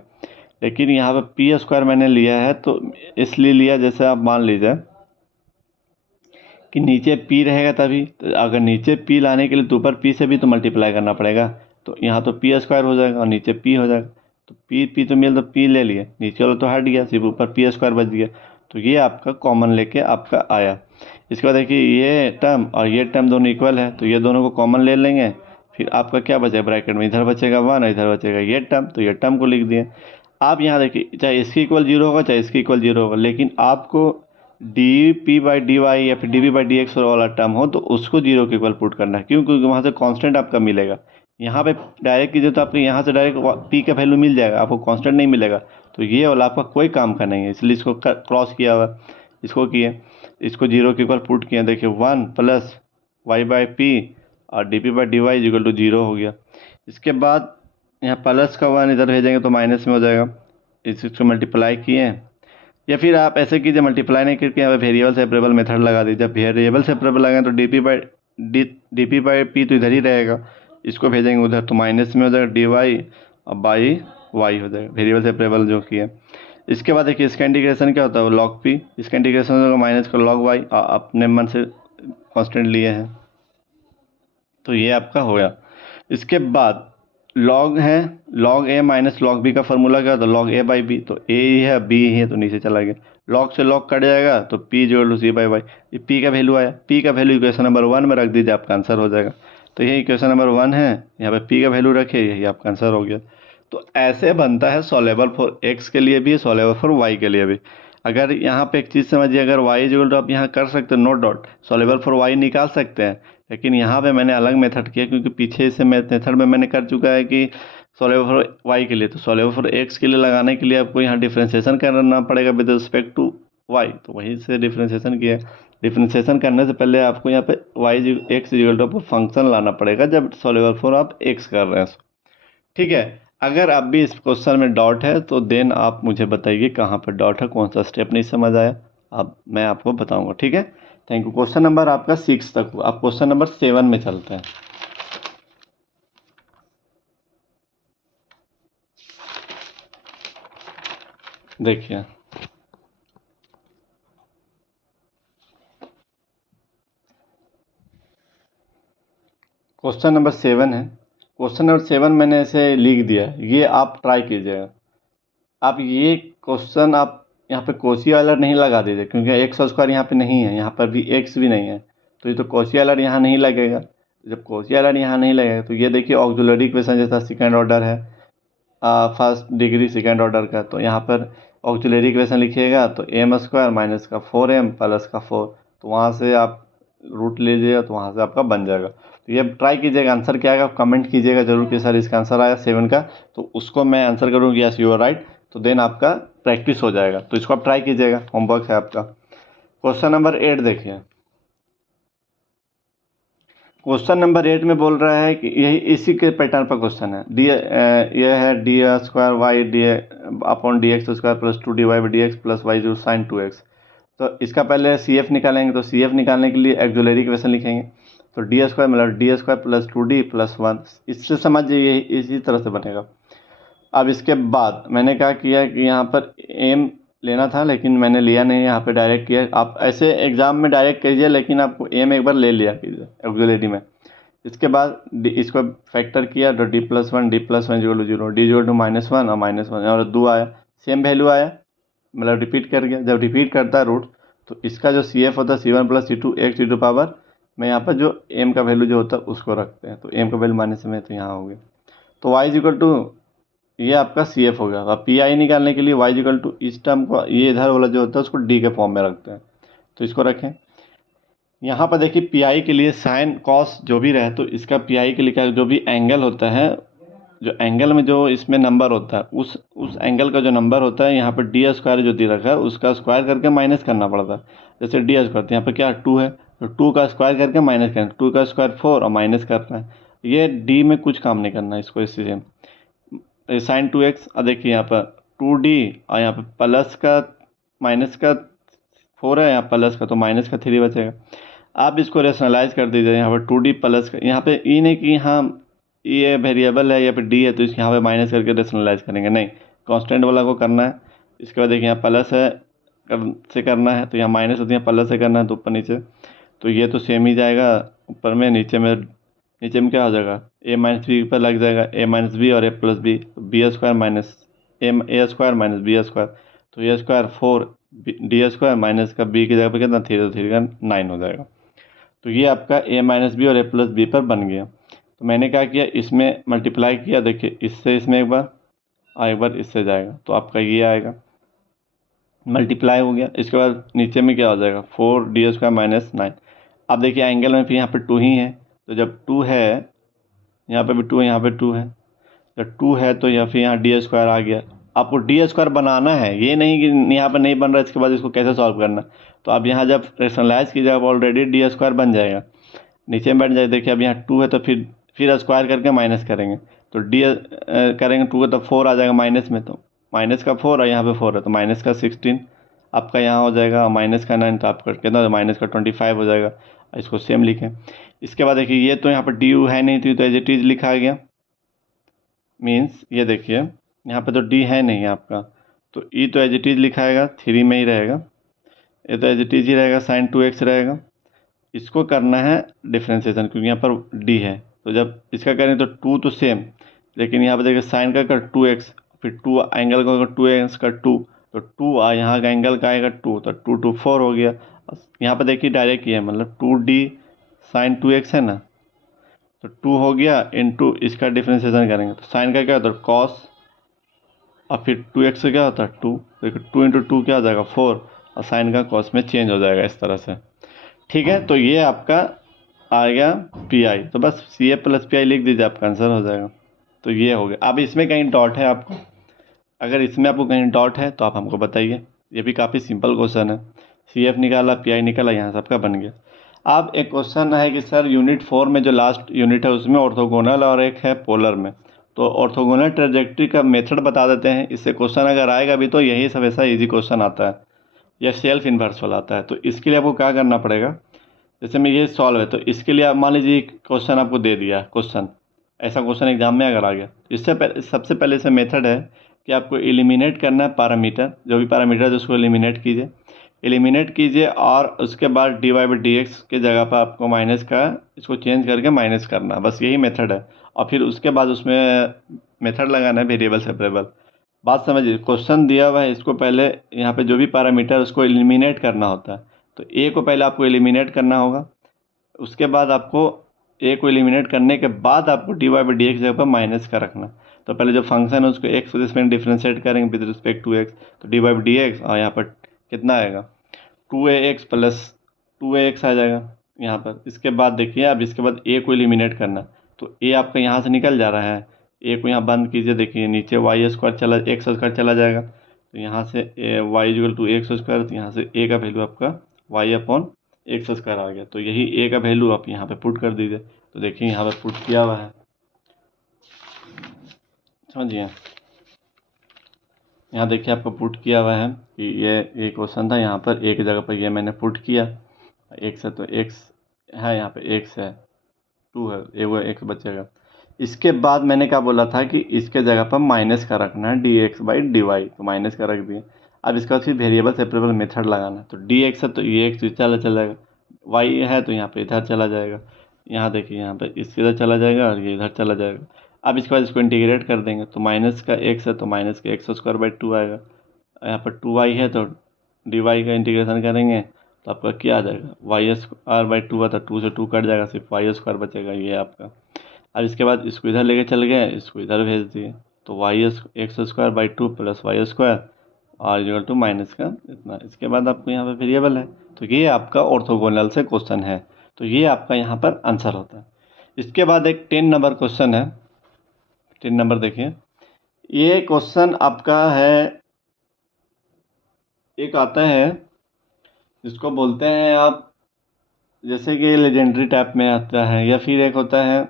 लेकिन यहाँ पे पी स्क्वायर मैंने लिया है तो इसलिए लिया, जैसे आप मान लीजिए कि नीचे पी रहेगा तभी, तो अगर नीचे पी लाने के लिए तो ऊपर पी से भी तो मल्टीप्लाई करना पड़ेगा, तो यहाँ तो पी स्क्वायर हो जाएगा और नीचे पी हो जाएगा, तो पी तो मिल तो पी ले लिए, नीचे वाला तो हट गया, सिर्फ ऊपर पी स्क्वायर बच गया, तो ये आपका कॉमन लेके आपका आया। इसके बाद देखिए ये टर्म और ये टर्म दोनों इक्वल है तो ये दोनों को कॉमन ले लेंगे, फिर आपका क्या बचेगा ब्रैकेट में, इधर बचेगा 1 और इधर बचेगा ये टर्म, तो ये टर्म को लिख दिए। आप यहाँ देखिए चाहे इसकी इक्वल 0 होगा चाहे इसकी इक्वल 0 होगा, लेकिन आपको D P by D Y या फिर D P by D X वाला टर्म हो तो उसको 0 के इक्वल पुट करना है, क्यों, क्योंकि वहाँ से कांस्टेंट आपका मिलेगा। यहाँ पे डायरेक्ट कीजिए तो आपको यहाँ से डायरेक्ट पी का वैल्यू मिल जाएगा, आपको कांस्टेंट नहीं मिलेगा, तो ये वाला आपका कोई काम का नहीं है, इसलिए इसको क्रॉस किया हुआ, इसको किए, इसको 0 के इक्वल पुट किया, देखिए 1 प्लस वाई बाई पी और D P by D Y equal to 0 हो गया। इसके बाद यहाँ प्लस का 1 इधर भेजेंगे तो माइनस में हो जाएगा, इसको मल्टीप्लाई किए, या फिर आप ऐसे कीजिए मल्टीप्लाई नहीं करके यहाँ पे वेरिएबल सेपरेबल मेथड लगा दीजिए, जब वेरिएबल सेपरेबल लगाएं तो डी पी बाई पी तो इधर ही रहेगा, इसको भेजेंगे उधर तो माइनस में हो जाएगा डी वाई और बाई वाई हो जाएगा, वेरिएबल सेपरेबल जो किया। इसके बाद देखिए इसका इंटीग्रेशन क्या होता है, लॉग पी, इसका इंटीग्रेशन होगा माइनस का लॉग वाई, अपने मन से कॉन्स्टेंट लिए हैं, तो ये आपका हो गया। इसके बाद लॉग है, लॉग ए माइनस लॉग बी का फॉर्मूला क्या होता है, लॉग ए बाई बी, तो ए ही है बी ही है तो नीचे चला गया, लॉग से लॉग कट जाएगा तो पी जो टू सी बाई वाई, ये पी का वैल्यू आया, पी का वैल्यू इक्वेशन नंबर 1 में रख दीजिए, आपका आंसर हो जाएगा। तो यही इक्वेशन नंबर 1 है, यहाँ पे पी का वैल्यू रखे, यही आपका आंसर हो गया। तो ऐसे बनता है सॉल्वेबल फॉर एक्स के लिए भी, सॉल्वेबल फॉर वाई के लिए भी। अगर यहाँ पे एक चीज़ समझिए, अगर वाई इक्वल टू आप यहाँ कर सकते हो no doubt, solvable for Y निकाल सकते हैं, लेकिन यहाँ पे मैंने अलग मेथड किया, क्योंकि पीछे से मेथड में मैंने कर चुका है कि सॉल्वेबल फॉर वाई के लिए, तो सॉल्वेबल फॉर एक्स के लिए लगाने के लिए आपको यहाँ डिफ्रेंशिएशन करना पड़ेगा विद रिस्पेक्ट टू वाई, तो वहीं से डिफ्रेंशिएशन किया। डिफ्रेंशिएशन करने से पहले आपको यहाँ पे Y X equal to function लाना पड़ेगा जब सॉल्वेबल फॉर आप एक्स कर रहे हैं, ठीक है। अगर आप भी इस क्वेश्चन में डाउट है तो देन आप मुझे बताइए कहाँ पर डाउट है, कौन सा स्टेप नहीं समझ आया, अब मैं आपको बताऊंगा, ठीक है। Thank you. क्वेश्चन नंबर आपका 6 तक हुआ, आप क्वेश्चन नंबर 7 में चलते हैं। देखिए क्वेश्चन नंबर 7 है, क्वेश्चन नंबर 7 मैंने ऐसे लिख दिया, ये आप ट्राई कीजिएगा। आप ये क्वेश्चन आप यहाँ पे कोशी वाला नहीं लगा दीजिए, क्योंकि एक्स स्क्वायर यहाँ पे नहीं है, यहाँ पर भी एक्स भी नहीं है, तो ये तो कोशी वाला यहाँ नहीं लगेगा। जब कोशी वाला यहाँ नहीं लगेगा तो ये देखिए ऑक्सिलरी इक्वेशन जैसा सेकंड ऑर्डर है, फर्स्ट डिग्री सेकंड ऑर्डर का, तो यहाँ पर ऑक्सिलरी इक्वेशन लिखिएगा तो एम स्क्वायर माइनस का 4m प्लस का 4, तो वहाँ से आप रूट लीजिएगा तो वहाँ से आपका बन जाएगा। तो ये ट्राई कीजिएगा, आंसर क्या आएगा कमेंट कीजिएगा जरूर कि सर इसका आंसर आया 7 का, तो उसको मैं आंसर करूँगी यस यू आर राइट, तो देन आपका प्रैक्टिस हो जाएगा। तो इसको आप ट्राई कीजिएगा, होमवर्क है आपका। क्वेश्चन नंबर 8 देखिए, क्वेश्चन नंबर 8 में बोल रहा है कि यही इसी के पैटर्न पर क्वेश्चन है, यह है D square Y D upon D X square plus 2 dy by D X plus Y जो साइन 2x। तो इसका पहले सी एफ निकालेंगे, तो सी एफ निकालने के लिए एक्जुलरी इक्वेशन लिखेंगे, तो डी स्क्वायर मतलब D square plus 2d plus 1, इससे समझिए इसी तरह से बनेगा। अब इसके बाद मैंने क्या किया कि यहाँ पर एम लेना था लेकिन मैंने लिया नहीं, यहाँ पे डायरेक्ट किया। आप ऐसे एग्जाम में डायरेक्ट कीजिए, लेकिन आपको एम एक बार ले लिया कीजिए ऑक्सिलरी में। इसके बाद इसको फैक्टर किया तो D plus one zero two zero, D zero two -1 और -1 और 2 आया, सेम वैल्यू आया, मतलब रिपीट कर गया। जब रिपीट करता है रूट तो इसका जो सी एफ होता है C1 plus C2 X T to power में, यहाँ पर जो एम का वैल्यू जो होता है उसको रखते हैं, तो एम का वैल्यू माइनस में तो यहाँ हो गया, तो वाई इक्वल टू ये आपका सी एफ हो गया। अब पी आई निकालने के लिए वाई इक्वल टू इस टर्म को, ये इधर वाला जो होता है उसको डी के फॉर्म में रखते हैं, तो इसको रखें। यहाँ पर देखिए पी आई के लिए साइन कॉस जो भी रहे, तो इसका पी आई के लिए क्या, जो भी एंगल होता है, जो एंगल में जो इसमें नंबर होता है उस एंगल का जो नंबर होता है, यहाँ पर डी स्क्वायर जो दे रखा है उसका स्क्वायर करके माइनस करना पड़ता है। जैसे डी स्क्वायर, तो यहाँ पर क्या 2 है, तो 2 का स्क्वायर करके माइनस करना, 2 का स्क्वायर 4 और माइनस करना है। ये डी में कुछ काम नहीं करना है, इसको इसी साइन 2x। और देखिए यहाँ पर 2d और यहाँ पर प्लस का माइनस का 4 है, यहाँ प्लस का तो माइनस का 3 बचेगा। आप इसको रेशनलाइज कर दीजिए, यहाँ पर 2d प्लस का, यहाँ पे ई नहीं कि यहाँ ये वेरिएबल है या फिर डी है तो इसके यहाँ पे माइनस करके रेशनलाइज करेंगे, नहीं कांस्टेंट वाला को करना है। इसके बाद देखिए यहाँ प्लस है से करना है तो यहाँ माइनस होती है, प्लस से करना है तो ऊपर नीचे, तो ये तो सेम ही जाएगा ऊपर में, नीचे में क्या हो जाएगा, ए माइनस बी पर लग जाएगा, ए माइनस बी और ए प्लस बी, तो बी स्क्वायर माइनस ए स्क्वायर माइनस बी स्क्वायर, तो ए स्क्वायर 4 डी स्क्वायर माइनस का बी की जगह पर कितना 3 तो 3 का 9 हो जाएगा। तो ये आपका ए माइनस बी और ए प्लस बी पर बन गया। तो मैंने क्या किया, इसमें मल्टीप्लाई किया, देखिए इससे इसमें एक बार और एक बार इससे जाएगा तो आपका ये आएगा, मल्टीप्लाई हो गया। इसके बाद नीचे में क्या हो जाएगा 4 डी स्क्वायर माइनस 9। अब देखिए एंगल में फिर यहाँ पे 2 ही है, तो जब 2 है यहाँ पे भी 2 है, यहाँ पे 2 है, जब 2 है तो यहाँ फिर यहाँ डी स्क्वायर आ गया। आपको डी स्क्वायर बनाना है, ये नहीं कि यहाँ पर नहीं बन रहा है इसके बाद इसको कैसे सॉल्व करना। तो अब यहाँ जब रेशनलाइज कीजिएगा ऑलरेडी डी स्क्वायर बन जाएगा, नीचे में बैठ जाए। देखिए अब यहाँ 2 है तो फिर स्क्वायर करके माइनस करेंगे, तो डी करेंगे 2 का तो 4 आ जाएगा माइनस में, तो माइनस का 4 और यहाँ पे 4 है तो माइनस का 16 आपका यहाँ हो जाएगा, माइनस का 9 तो आपका कितना माइनस का 25 हो जाएगा। इसको सेम लिखें। इसके बाद देखिए ये तो यहाँ पर डी यू है नहीं थी तो एज इट इज लिखा गया, मीन्स ये देखिए यहाँ पे तो डी है नहीं आपका, तो ई तो एज इट इज लिखाएगा 3 में ही रहेगा, ये तो एज इट इज ही रहेगा, साइन 2x रहेगा। इसको करना है डिफ्रेंसिएशन क्योंकि यहाँ पर डी है, तो जब इसका करें तो 2 तो सेम, लेकिन यहाँ पे देखिए साइन का 2x, फिर 2 एंगल का 2x का 2, तो 2 यहाँ का एंगल का आएगा 2, तो 2 2 4 हो गया। यहाँ पे देखिए डायरेक्ट ही है, मतलब 2d साइन 2x है ना, तो 2 हो गया इंटू इसका डिफ्रेंसिएशन करेंगे तो साइन का क्या होता है कॉस, और फिर 2x से क्या होता है 2, देखिए 2 इंटू 2 क्या हो जाएगा 4, और साइन का कॉस में चेंज हो जाएगा इस तरह से। ठीक है, तो ये आपका आ गया पी आई, तो बस सी ए प्लस पी आई लिख दीजिए, आपका आंसर हो जाएगा। तो ये हो गया। अब इसमें कहीं डॉट है आपको, अगर इसमें आपको कहीं डॉट है तो आप हमको बताइए, ये भी काफ़ी सिंपल क्वेश्चन है। सी एफ निकाला, पी आई निकाला, यहाँ सबका बन गया। अब एक क्वेश्चन है कि सर यूनिट 4 में जो लास्ट यूनिट है उसमें ऑर्थोगोनल और एक है पोलर में, तो ऑर्थोगोनल ट्रेजेक्ट्री का मेथड बता देते हैं, इससे क्वेश्चन अगर आएगा भी तो यही सब ऐसा ईजी क्वेश्चन आता है या सेल्फ इन्वर्स वाला आता है। तो इसके लिए आपको क्या करना पड़ेगा, जैसे में ये सॉल्व है तो इसके लिए आप मान लीजिए क्वेश्चन आपको दे दिया, क्वेश्चन ऐसा क्वेश्चन एग्जाम में अगर आ गया तो इससे पहले सबसे पहले से मेथड है कि आपको एलिमिनेट करना है पैरामीटर, जो भी पैरामीटर है उसको एलिमिनेट कीजिए और उसके बाद D Y by D X के जगह पर आपको माइनस का इसको चेंज करके माइनस करना, बस यही मेथड है। और फिर उसके बाद उसमें मेथड लगाना है वेरिएबल सेपरेबल। बात समझिए, क्वेश्चन दिया हुआ है, इसको पहले यहाँ पे जो भी पैरामीटर उसको एलिमिनेट करना होता है, तो ए को पहले आपको एलिमिनेट करना होगा, उसके बाद आपको ए को एलिमिनेट करने के बाद आपको D Y by D X जगह पर माइनस का रखना। तो पहले जो फंक्शन है उसको एक्स के रिस्पेक्ट डिफ्रेंशिएट करेंगे विद रिस्पेक्ट टू एक्स, तो D Y by D X, और यहाँ पर कितना आएगा 2ax प्लस 2ax आ जाएगा यहाँ पर। इसके बाद देखिए अब इसके बाद ए को एलिमिनेट करना, तो ए आपका यहाँ से निकल जा रहा है, ए को यहाँ बंद कीजिए, देखिए नीचे वाई स्क्वायर चला एक्स स्क्वायर चला जाएगा, तो यहाँ से Y equal to X square, तो यहाँ से ए का वैल्यू आपका वाई अपॉन एक्स स्क्वायर आ गया, तो यही ए का वैल्यू आप यहाँ पे पुट कर दीजिए। तो देखिए यहाँ पे पुट किया हुआ है, समझिए यहाँ देखिए आपको पुट किया हुआ है कि ये क्वेश्चन था, यहाँ पर एक जगह पर ये मैंने पुट किया, एक्स है तो एक्स है, यहाँ पे एक्स है 2 है, ये वो एक्स बचेगा। इसके बाद मैंने क्या बोला था कि इसके जगह पर माइनस का रखना है D X by D Y, तो माइनस का रख दिए। अब इसका फिर वेरिएबल सेपरेबल मेथड लगाना है, तो डी एक्स है तो ये एक्स चला जाएगा, वाई है तो यहाँ पे इधर चला जाएगा, यहाँ देखिए यहाँ पे इसके इधर चला जाएगा और ये इधर चला जाएगा। अब इसके बाद इसको इंटीग्रेट कर देंगे, तो माइनस का एक्स है तो माइनस का एक्स स्क्वायर बाई 2 आएगा, यहाँ पर 2y है तो डी वाई का इंटीग्रेशन करेंगे तो आपका क्या आ जाएगा वाई स्क्वायर बाई 2 आता, 2 से 2 कट जाएगा, सिर्फ वाई स्क्वायर बचेगा ये आपका। अब इसके बाद इसको इधर लेके चल गए, इसको इधर भेज दिए, तो Y X square by 2 plus Y square और इक्वल टू माइनस का इतना। इसके बाद आपको यहाँ पे वेरिएबल है, तो ये आपका ऑर्थोगोनल से क्वेश्चन है, तो ये आपका यहाँ पर आंसर होता है। इसके बाद एक 10 नंबर क्वेश्चन है, 10 नंबर देखिए, ये क्वेश्चन आपका है, एक आता है जिसको बोलते हैं आप, जैसे कि लेजेंडरी टाइप में आता है, या फिर एक होता है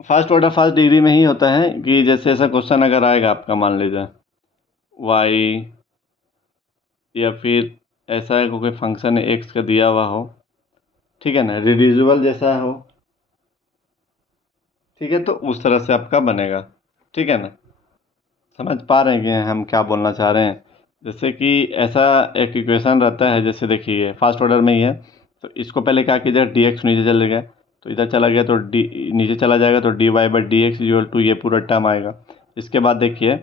फर्स्ट ऑर्डर फर्स्ट डिग्री में ही होता है, कि जैसे ऐसा क्वेश्चन अगर आएगा आपका, मान लीजिए वाई, या फिर ऐसा कोई फंक्शन है एक्स का दिया हुआ हो, ठीक है ना, रिड्यूसिबल जैसा हो, ठीक है, तो उस तरह से आपका बनेगा। ठीक है ना, समझ पा रहे हैं कि हम क्या बोलना चाह रहे हैं। जैसे कि ऐसा एक इक्वेशन रहता है, जैसे देखिए फर्स्ट ऑर्डर में ही है, तो इसको पहले क्या कीजिएगा, डी एक्स नीचे चले गए, तो इधर चला गया तो डी नीचे चला जाएगा, तो D Y by D x equal to ये पूरा टर्म आएगा। इसके बाद देखिए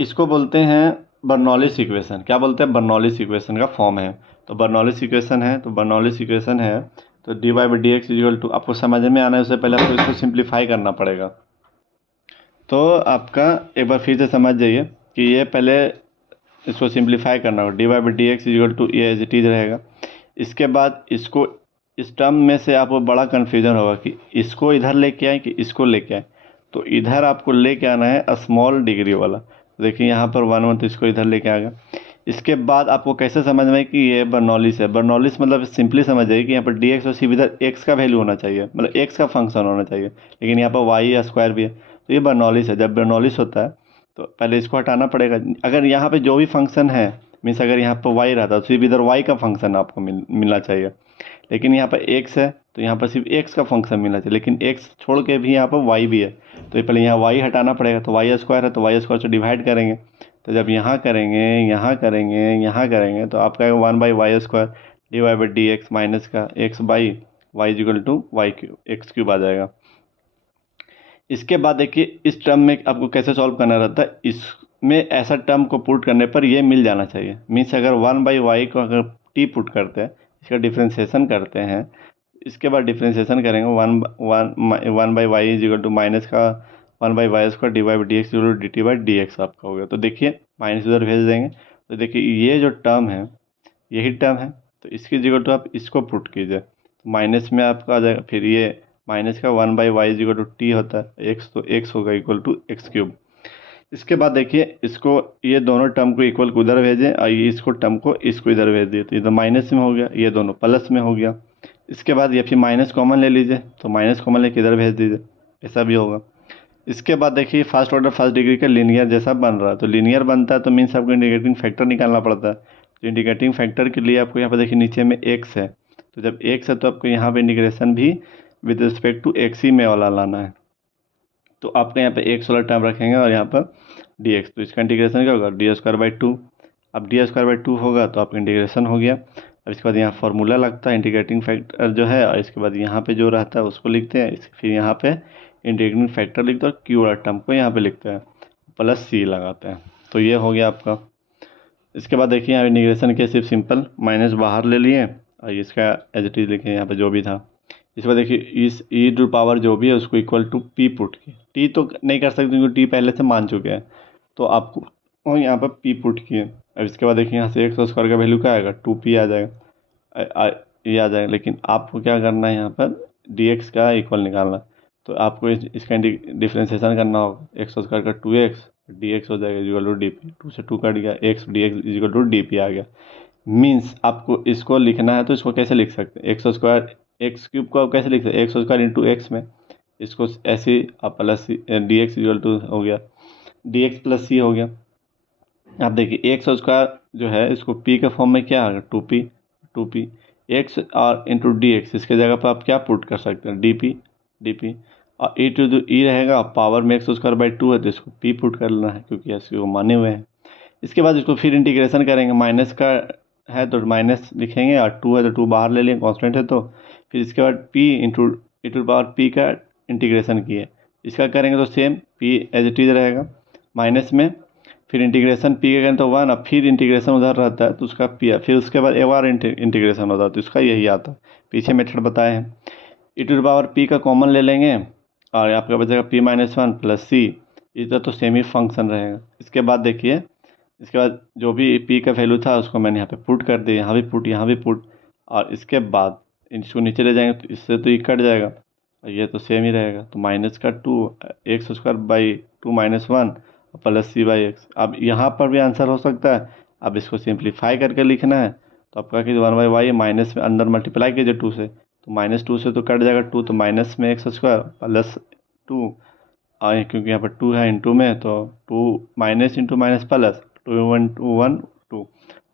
इसको बोलते हैं बर्नौलिस इक्वेशन। क्या बोलते हैं, बर्नौलिस इक्वेशन का फॉर्म है। तो बर्नौलिस इक्वेशन है, तो बर्नौलिस इक्वेशन है, तो D Y by D x equal to, आपको समझ में आना है उससे पहले आपको इसको सिंप्लीफाई करना पड़ेगा। तो आपका एक बार फिर से समझ जाइए कि ये पहले इसको सिंप्लीफाई करना होगा, D Y by D x equal to ये एज इट इज रहेगा। इसके बाद इसको इस टर्म में से आपको बड़ा कन्फ्यूजन होगा कि इसको इधर लेके आए कि इसको लेके आए। तो इधर आपको लेके आना है स्मॉल डिग्री वाला, तो देखिए यहाँ पर 1 1, तो इसको इधर लेके आ गया। इसके बाद आपको कैसे समझ में आए कि ये बर्नौलिस है। बर्नौलिस मतलब सिंपली समझ जाइए कि यहाँ पर डी एक्स और सिर्फ इधर एक्स का वैल्यू होना चाहिए, मतलब एक्स का फंक्शन होना चाहिए, लेकिन यहाँ पर वाई या स्क्वायर भी है, तो ये बर्नौलिस है। जब बर्नौलिस होता है तो पहले इसको हटाना पड़ेगा। अगर यहाँ पे जो भी फंक्शन है, मीन्स अगर यहाँ पर वाई रहता तो सिर्फ इधर वाई का फंक्शन आपको मिलना चाहिए, लेकिन यहाँ पर एक्स है तो यहाँ पर सिर्फ एक्स का फंक्शन मिलना चाहिए, लेकिन एक्स छोड़ के भी यहाँ पर वाई भी है, तो ये पहले यहाँ वाई हटाना पड़ेगा। तो वाई स्क्वायर है तो वाई स्क्वायर से डिवाइड करेंगे, तो जब यहाँ करेंगे, यहाँ करेंगे, यहाँ करेंगे, तो आपका 1/y² D Y by D x minus का x by y equal to y cube x cube आ जाएगा। इसके बाद देखिए इस टर्म में आपको कैसे सॉल्व करना रहता है, इसमें ऐसा टर्म को पुट करने पर ये मिल जाना चाहिए। मीन्स अगर 1/y को अगर टी पुट करते हैं, इसका डिफ्रेंसिएशन करते हैं, इसके बाद डिफ्रेंसिएशन करेंगे, one by Y is equal to minus का 1/y² D Y by D x equal to D T by D X आपका हो गया। तो देखिए माइनस उधर भेज देंगे, तो देखिए ये जो टर्म है यही टर्म है, तो इसकी जगह तो आप इसको पुट कीजिए, तो माइनस में आपका आ जाएगा, फिर ये माइनस का 1/y is equal to T होता है एक्स, तो एक्स होगा इक्वल टू एक्स क्यूब। इसके बाद देखिए इसको ये दोनों टर्म को इक्वल को उधर भेजें और ये इसको टर्म को इसको इधर भेज दिए, तो ये तो माइनस में हो गया, ये दोनों प्लस में हो गया। इसके बाद ये फिर माइनस कॉमन ले लीजिए, तो माइनस कॉमन लेके इधर भेज दीजिए, ऐसा भी होगा। इसके बाद देखिए फर्स्ट ऑर्डर फर्स्ट डिग्री का लीनियर जैसा बन रहा है, तो लीनियर बनता है तो मीन्स आपको इंटीग्रेटिंग फैक्टर निकालना पड़ता है। तो इंटीग्रेटिंग फैक्टर के लिए आपको यहाँ पर देखिए नीचे में एक्स है, तो जब एक्स है तो आपको यहाँ पे इंटीग्रेशन भी विद रिस्पेक्ट टू एक्स ही में वाला लाना है। तो आपका यहाँ पे एक्स वाला टर्म रखेंगे और यहाँ पर डी एक्स, तो इसका इंटीग्रेशन क्या होगा, डी स्क्वायर बाई टू। अब डी स्क्वायर बाई टू होगा तो आपका इंटीग्रेशन हो गया। अब इसके बाद यहाँ फार्मूला लगता है इंटीग्रेटिंग फैक्टर जो है, और इसके बाद यहाँ पे जो रहता है उसको लिखते हैं, फिर यहाँ पे इंटीग्रेटिंग फैक्टर लिखते हैं और क्यू वाला टर्म को यहाँ पे लिखते हैं, प्लस सी लगाते हैं, तो ये हो गया आपका। इसके बाद देखिए यहाँ इंटीग्रेशन के सिर्फ सिंपल माइनस बाहर ले लिए और इसका एज इट इज लिखे यहाँ पे जो भी था। इसके बाद देखिए इस ई टू पावर जो भी है उसको इक्वल टू पी पुट किए, टी तो नहीं कर सकते क्योंकि टी पहले से मान चुके हैं, तो आपको और यहाँ पर पी पुट किए। अब इसके बाद देखिए यहाँ से एक्स स्क्वायर का वैल्यू क्या आएगा, 2p आ जाएगा, ये आ जाएगा, लेकिन आपको क्या करना है यहाँ पर डी एक्स का इक्वल निकालना है। तो आपको इसका डिफ्रेंसिएशन करना होगा, एक्स स्क्वायर का 2x डी एक्स हो जाएगा इक्वल टू डी पी, 2 से 2 कट गया, x d x equal to d p आ गया। मीन्स आपको इसको लिखना है तो इसको कैसे लिख सकते हैं, एक्स स्क्वायर एक्स क्यूब को आप कैसे लिख सकते हैं, एक्स स्क्वायर इंटू एक्स में, इसको ऐसे आप plus D x equal to हो गया, डी एक्स प्लस सी हो गया। आप देखिए एक्स स्क्वायर जो है इसको पी के फॉर्म में क्या आ गया, 2p एक्स और इंटू डी एक्स, इसके जगह पर आप क्या पुट कर सकते हैं, डी पी और ई टू ई रहेगा, पावर में एक्स स्क्वायर बाई 2 है तो इसको पी पुट कर लेना है क्योंकि ऐसे वो माने हुए हैं। इसके बाद इसको फिर इंटीग्रेशन करेंगे, माइनस का है तो माइनस लिखेंगे और 2 है तो 2 बाहर ले लेंगे, कॉन्स्टेंट है तो। फिर इसके बाद P into E to power P का इंटीग्रेशन किए, इसका करेंगे तो same P as it is रहेगा माइनस में, फिर इंटीग्रेशन पी का करें तो 1, अब फिर इंटीग्रेशन उधर रहता है तो उसका पी, फिर उसके बाद एक बार इंटीग्रेशन होता है तो इसका यही आता है, पीछे मेथड बताए हैं। ई टू पावर पी का कॉमन ले लेंगे और आपका बचेगा p-1 प्लस सी, इधर तो सेम ही फंक्शन रहेगा। इसके बाद देखिए इसके बाद जो भी p का वैल्यू था उसको मैंने यहाँ पे पुट कर दिया, यहाँ भी पुट, यहाँ भी पुट, और इसके बाद इसको नीचे ले जाएंगे तो इससे तो ये कट जाएगा और ये तो सेम ही रहेगा, तो माइनस का 2 X square by 2 - 1 plus C by X. अब यहाँ पर भी आंसर हो सकता है, अब इसको सिंप्लीफाई करके लिखना है, तो आपका कि 1/y माइनस में अंदर मल्टीप्लाई कीजिए 2 से, तो -2 से तो कट जाएगा 2, तो माइनस में एक्स स्क्वायर प्लस 2, और क्योंकि यहाँ पर 2 है इंटू में तो 2 माइनस इंटू माइनस प्लस 2 1 2 1 2,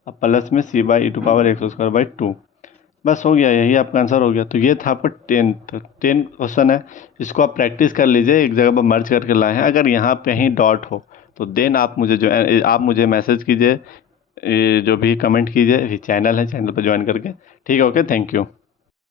अब प्लस में c by e to power x square by 2। बस हो गया, यही आपका आंसर हो गया। तो ये था आपका 10 क्वेश्चन है, इसको आप प्रैक्टिस कर लीजिए, एक जगह पर मर्ज करके लाए हैं। अगर यहाँ पे कहीं डॉट हो तो देन आप मुझे मैसेज कीजिए, जो भी कमेंट कीजिए, चैनल है, चैनल पर ज्वाइन करके। ठीक है, ओके, थैंक यू।